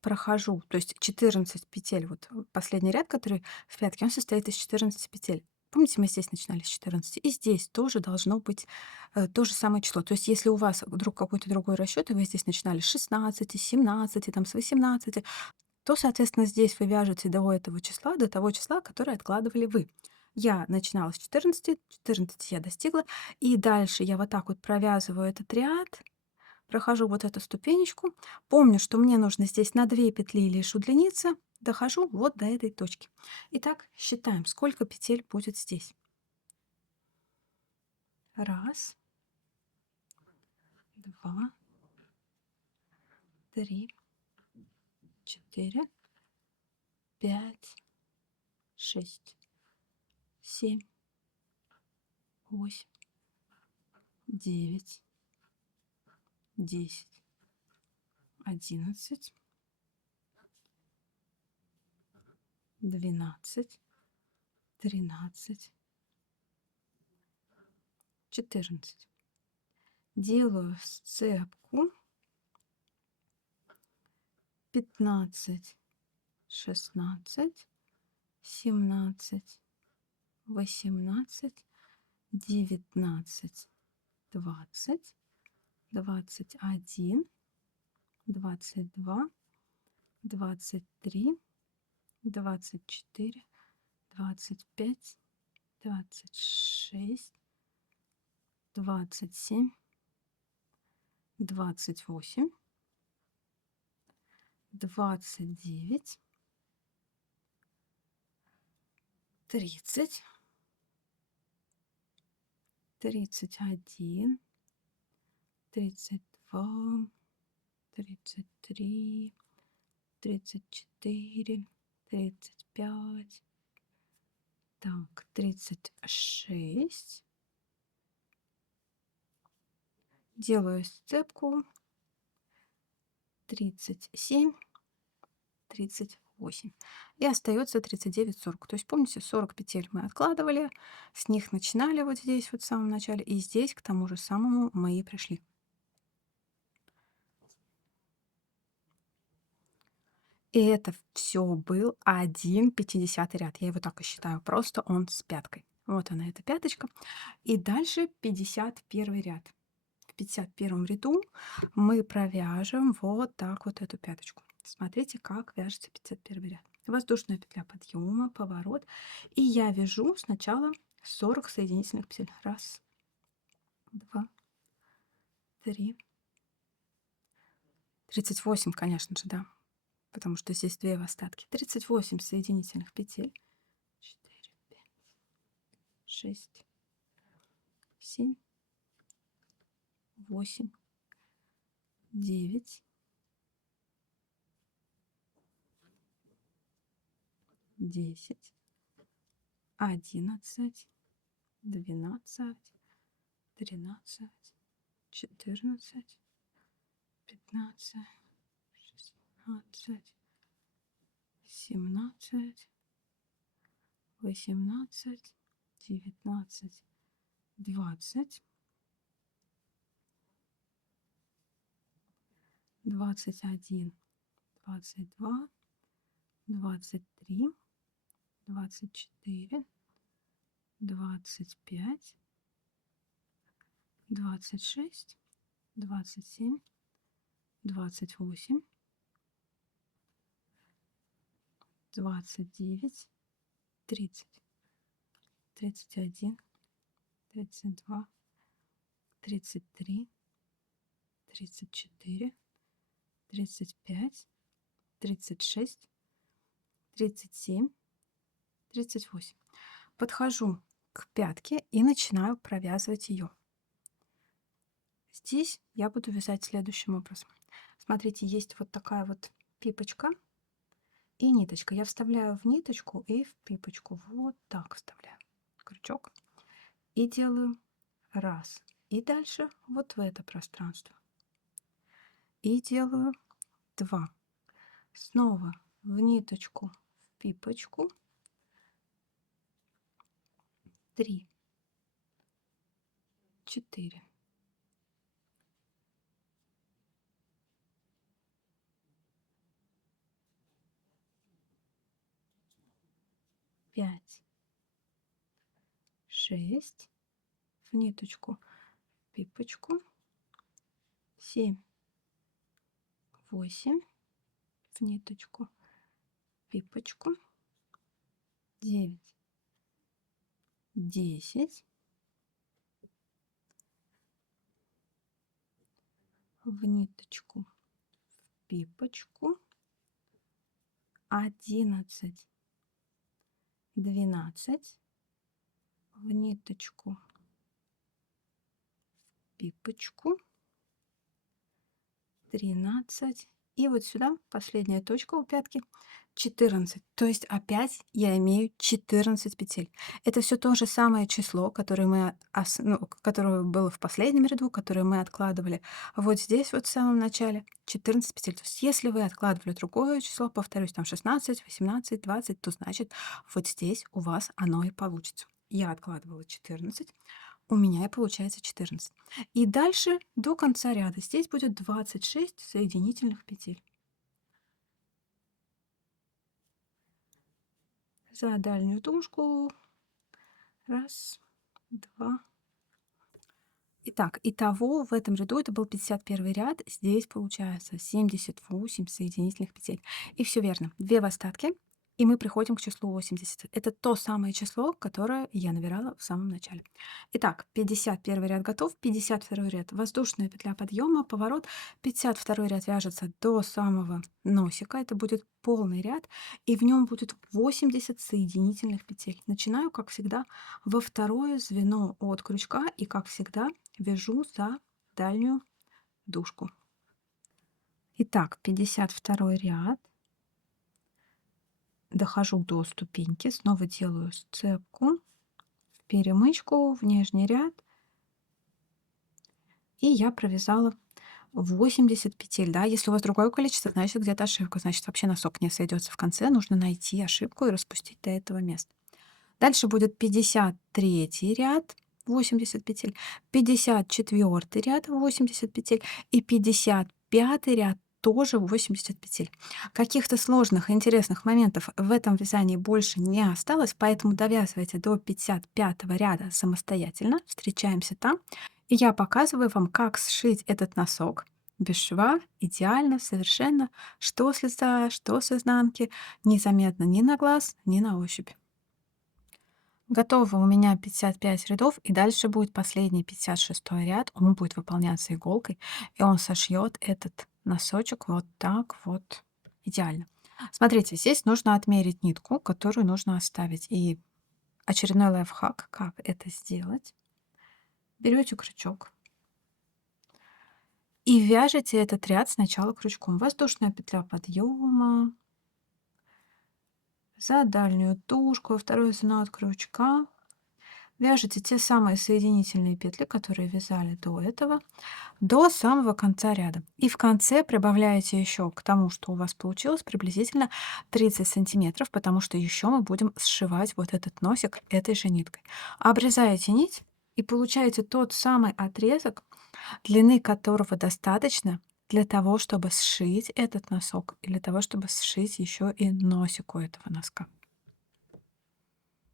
прохожу, то есть 14 петель, вот последний ряд, который в пятке, он состоит из 14 петель. Помните, мы здесь начинали с 14, и здесь тоже должно быть то же самое число. То есть если у вас вдруг какой-то другой расчет, и вы здесь начинали с 16, 17, там, с 18, то, соответственно, здесь вы вяжете до этого числа, до того числа, которое откладывали вы. Я начинала с 14, 14 я достигла, и дальше я вот так вот провязываю этот ряд, прохожу вот эту ступенечку, помню, что мне нужно здесь на 2 петли лишь удлиниться, дохожу вот до этой точки. Итак, считаем, сколько петель будет здесь. Раз, два, три, 4, 5, 6, 7, 8, 9, 10, 11, 12, 13, 14. Делаю сцепку. 15, 16, 17, 18, 19, 20, 21, 22, 23, 24, 25, 26, 27, 28, 29, 30, 31, 32, 33, 34, 35, так, 36. Делаю сцепку. 37, 38. И остается 39, 40. То есть, помните, 40 петель мы откладывали, с них начинали вот здесь вот в самом начале, и здесь к тому же самому мы и пришли. И это все был один 50 ряд. Я его так и считаю, просто он с пяткой. Вот она, эта пяточка. И дальше 51 ряд. В 51 ряду мы провяжем вот так вот эту пяточку. Смотрите, как вяжется 51 ряд. Воздушная петля подъема, поворот. И я вяжу сначала 40 соединительных петель. Раз, два, три, 38, конечно же, да, потому что здесь 2 в остатке. 38 соединительных петель. 4, 5, 6, 7, 8, 9, 10, 11, 12, 13, 14, 15, 16, 17, 18, 19, 20, 21, 22, 23, 24, 25, 26, 27, 28, 29, 30, 31, 32, 33, 34, 35, 36, 37, 38. Подхожу к пятке и начинаю провязывать ее. Здесь я буду вязать следующим образом. Смотрите, есть вот такая вот пипочка и ниточка. Я вставляю в ниточку и в пипочку. Вот так вставляю крючок. И делаю раз. И дальше вот в это пространство. И делаю 2. Снова в ниточку, в пипочку. 3, 4. 5, 6, в ниточку, пипочку, 7, 8, в ниточку, пипочку, 9, 10, в ниточку, пипочку, 11, 12, в ниточку, пипочку, 13. И вот сюда последняя точка у пятки 14. То есть опять я имею 14 петель. Это все то же самое число, которое которое было в последнем ряду, которое мы откладывали. Вот здесь вот в самом начале 14 петель. То есть если вы откладывали другое число, повторюсь, там 16, 18, 20, то значит вот здесь у вас оно и получится. Я откладывала 14, у меня и получается 14. И дальше до конца ряда здесь будет 26 соединительных петель. За дальнюю дужку. Раз, два. Итак, итого в этом ряду это был 51 ряд. Здесь получается 78 соединительных петель. И все верно. 2 в остатке. И мы приходим к числу 80. Это то самое число, которое я набирала в самом начале. Итак, 51 ряд готов, 52 ряд воздушная петля подъема, поворот, 52 ряд вяжется до самого носика, это будет полный ряд, и в нем будет 80 соединительных петель. Начинаю, как всегда, во второе звено от крючка и, как всегда, вяжу за дальнюю дужку. Итак, 52 ряд. Дохожу до ступеньки, снова делаю сцепку, в перемычку, в нижний ряд. И я провязала 80 петель. Да? Если у вас другое количество, значит где-то ошибка. Значит, вообще носок не сойдется в конце. Нужно найти ошибку и распустить до этого места. Дальше будет 53 ряд, 80 петель, 54 ряд, 80 петель и 55 ряд, тоже 80 петель. Каких-то сложных и интересных моментов в этом вязании больше не осталось, поэтому довязывайте до 55 ряда самостоятельно. Встречаемся там. И я показываю вам, как сшить этот носок без шва, идеально, совершенно, что с лица, что с изнанки, незаметно ни на глаз, ни на ощупь. Готово у меня 55 рядов, и дальше будет последний 56 ряд. Он будет выполняться иголкой, и он сошьет этот носочек вот так вот идеально. Смотрите, здесь нужно отмерить нитку, которую нужно оставить. И очередной лайфхак, как это сделать. Берете крючок и вяжете этот ряд сначала крючком. Воздушная петля подъема, за дальнюю тушку, во второй изнанок крючка вяжете те самые соединительные петли, которые вязали до этого, до самого конца ряда. И в конце прибавляете еще к тому, что у вас получилось, приблизительно 30 сантиметров, потому что еще мы будем сшивать вот этот носик этой же ниткой. Обрезаете нить и получаете тот самый отрезок, длины которого достаточно для того, чтобы сшить этот носок, и для того, чтобы сшить еще и носик у этого носка.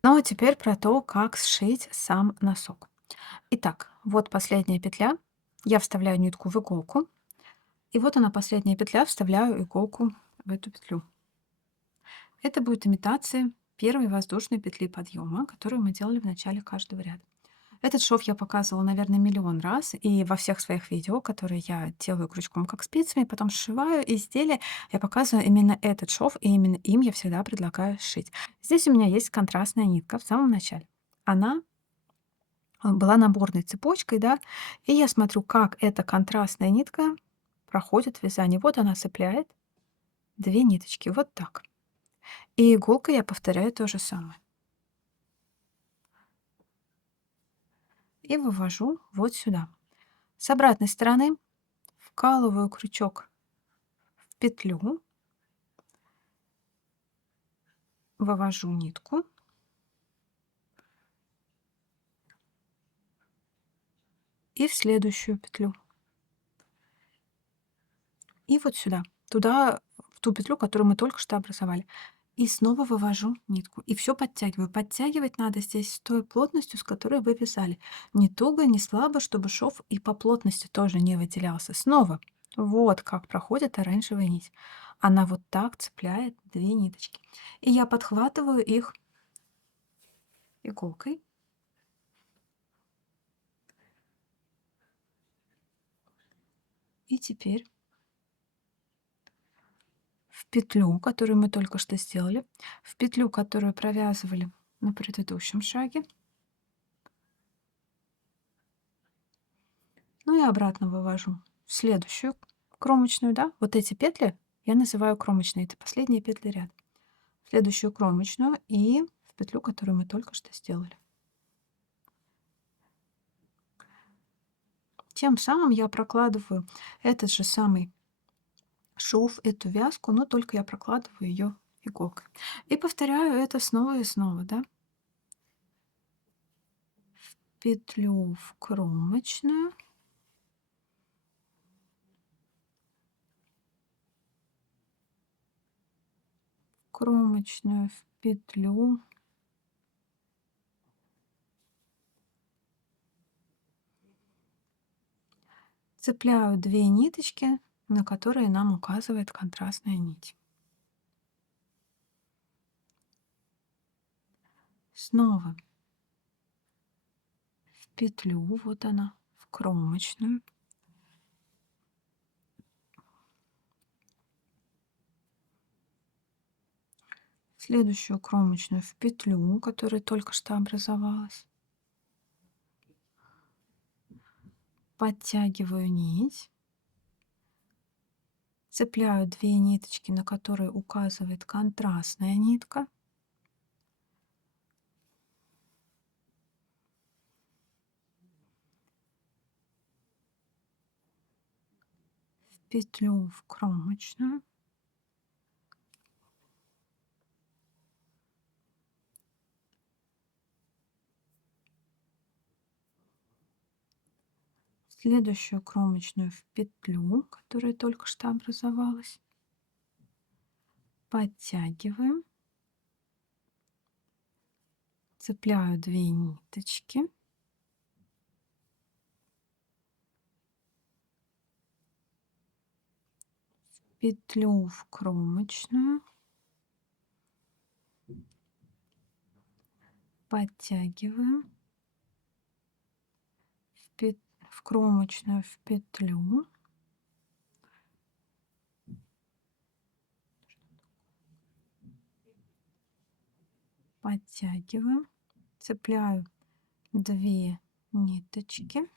Ну а теперь про то, как сшить сам носок. Итак, вот последняя петля. Я вставляю нитку в иголку. И вот она, последняя петля, вставляю иголку в эту петлю. Это будет имитация первой воздушной петли подъема, которую мы делали в начале каждого ряда. Этот шов я показывала, наверное, миллион раз, и во всех своих видео, которые я делаю крючком как спицами, потом сшиваю изделие, я показываю именно этот шов, и именно им я всегда предлагаю сшить. Здесь у меня есть контрастная нитка в самом начале. Она была наборной цепочкой, да, и я смотрю, как эта контрастная нитка проходит вязание. Вот она цепляет две ниточки, вот так. И иголкой я повторяю то же самое. И вывожу вот сюда. С обратной стороны вкалываю крючок в петлю, вывожу нитку и в следующую петлю. И вот сюда, туда, в ту петлю, которую мы только что образовали. И снова вывожу нитку. И все подтягиваю. Подтягивать надо здесь с той плотностью, с которой вы вязали. Не туго, не слабо, чтобы шов и по плотности тоже не выделялся. Снова. Вот как проходит оранжевая нить. Она вот так цепляет две ниточки. И я подхватываю их иголкой. И теперь в петлю, которую мы только что сделали, в петлю, которую провязывали на предыдущем шаге. Ну и обратно вывожу в следующую кромочную, да. Вот эти петли я называю кромочные. Это последние петли ряда. В следующую кромочную и в петлю, которую мы только что сделали. Тем самым я прокладываю этот же самый шов, эту вязку, но только я прокладываю ее иголкой. И повторяю это снова и снова, да. Петлю в кромочную. Кромочную в петлю. Цепляю две ниточки, на которые нам указывает контрастная нить. Снова в петлю, вот она, в кромочную. Следующую кромочную в петлю, которая только что образовалась. Подтягиваю нить. Цепляю две ниточки, на которые указывает контрастная нитка. В петлю в кромочную. Следующую кромочную в петлю, которая только что образовалась. Подтягиваем. Цепляю две ниточки. Петлю в кромочную. Подтягиваем. В кромочную в петлю. Подтягиваем. Цепляю две ниточки.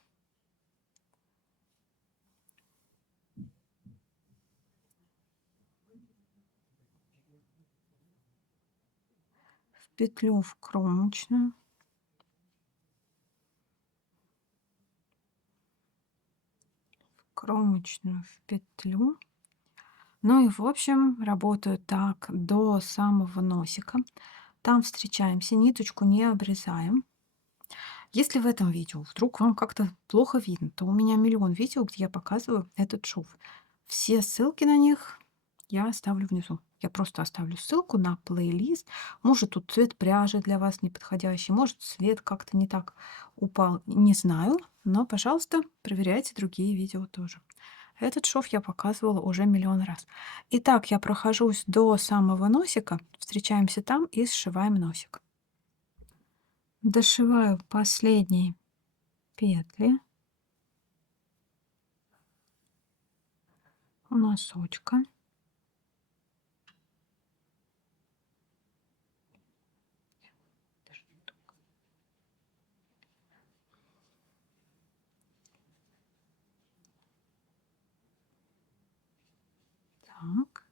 петлю в кромочную, кромочную в петлю. Ну и в общем работаю так до самого носика. Там встречаемся, ниточку не обрезаем. Если в этом видео вдруг вам как-то плохо видно, то у меня миллион видео, где я показываю этот шов. Все ссылки на них я оставлю внизу. Я просто оставлю ссылку на плейлист. Может, тут цвет пряжи для вас неподходящий, может, цвет как-то не так упал. Не знаю, но, пожалуйста, проверяйте другие видео тоже. Этот шов я показывала уже миллион раз. Итак, я прохожусь до самого носика, встречаемся там и сшиваем носик. Дошиваю последние петли у носочка. Так.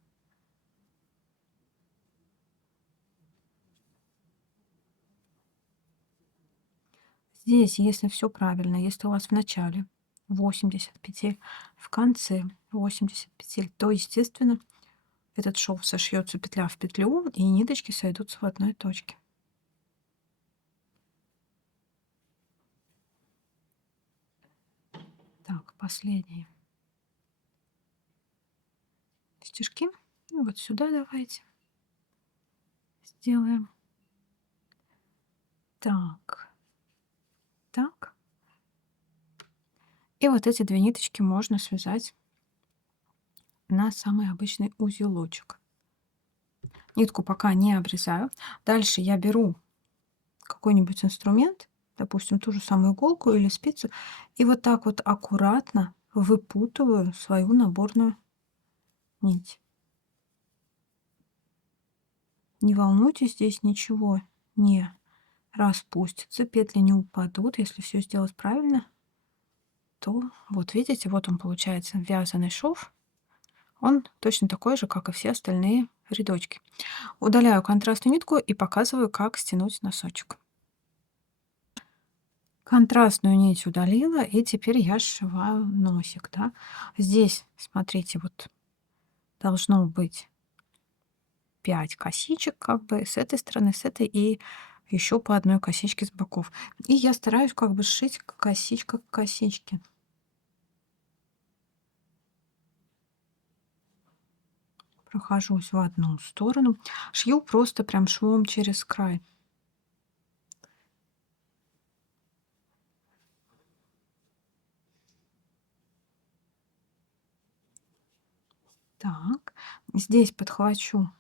Здесь, если все правильно, если у вас в начале 80 петель, в конце 80 петель, то, естественно, этот шов сошьется петля в петлю, и ниточки сойдутся в одной точке. Так, последние стежки. И вот сюда давайте сделаем. Так, так. И вот эти две ниточки можно связать на самый обычный узелочек. Нитку пока не обрезаю. Дальше я беру какой-нибудь инструмент, допустим, ту же самую иголку или спицу, и вот так вот аккуратно выпутываю свою наборную нить. Не волнуйтесь, здесь ничего не распустится, петли не упадут. Если все сделать правильно, то вот видите, вот он получается вязаный шов. Он точно такой же, как и все остальные рядочки. Удаляю контрастную нитку и показываю, как стянуть носочек. Контрастную нить удалила, и теперь я сшиваю носик, да. Здесь, смотрите, вот должно быть 5 косичек, как бы с этой стороны, с этой, и еще по одной косичке с боков. И я стараюсь как бы сшить косичка к косичке. Прохожусь в одну сторону, шью просто прям швом через край. Так, здесь подхвачу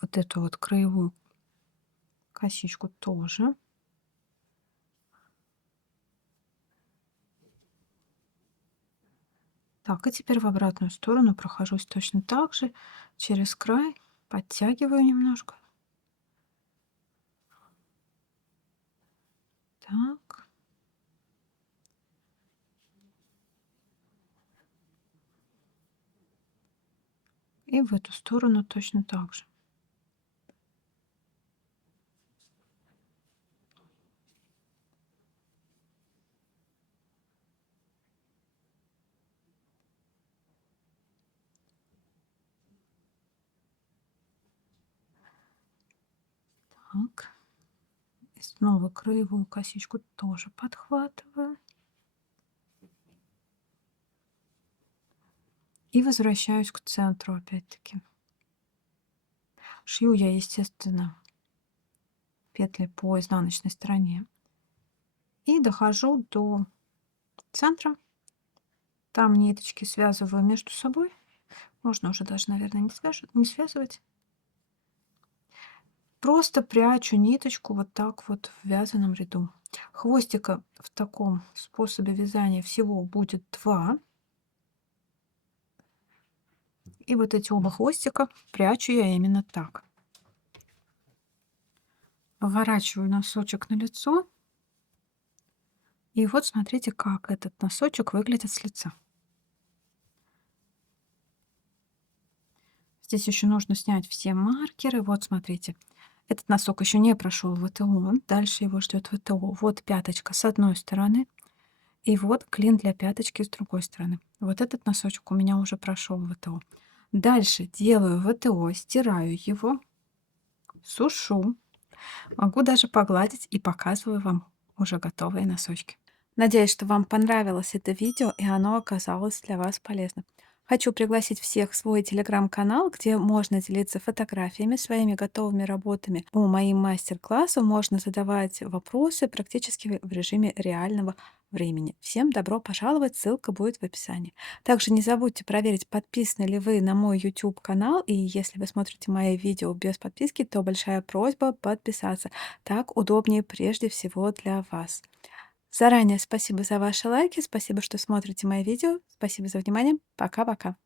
вот эту вот краевую косичку тоже. Так, и теперь в обратную сторону прохожусь точно так же, через край, подтягиваю немножко. Так. И в эту сторону точно так же. Так. И снова краевую косичку тоже подхватываю. И возвращаюсь к центру опять-таки. Шью я, естественно, петли по изнаночной стороне. И дохожу до центра. Там ниточки связываю между собой. Можно уже даже, наверное, не связывать. Просто прячу ниточку вот так вот в вязаном ряду. Хвостика в таком способе вязания всего будет 2. И вот эти оба хвостика прячу я именно так. Поворачиваю носочек на лицо. И вот смотрите, как этот носочек выглядит с лица. Здесь еще нужно снять все маркеры. Вот смотрите. Этот носок еще не прошел ВТО, дальше его ждет ВТО. Вот пяточка с одной стороны, и вот клин для пяточки с другой стороны. Вот этот носочек у меня уже прошел ВТО. Дальше делаю ВТО, стираю его, сушу. Могу даже погладить и показываю вам уже готовые носочки. Надеюсь, что вам понравилось это видео и оно оказалось для вас полезным. Хочу пригласить всех в свой телеграм-канал, где можно делиться фотографиями, своими готовыми работами. По моим мастер-классу можно задавать вопросы практически в режиме реального времени. Всем добро пожаловать, ссылка будет в описании. Также не забудьте проверить, подписаны ли вы на мой YouTube-канал, и если вы смотрите мои видео без подписки, то большая просьба подписаться. Так удобнее прежде всего для вас. Заранее спасибо за ваши лайки, спасибо, что смотрите мои видео, спасибо за внимание. Пока-пока.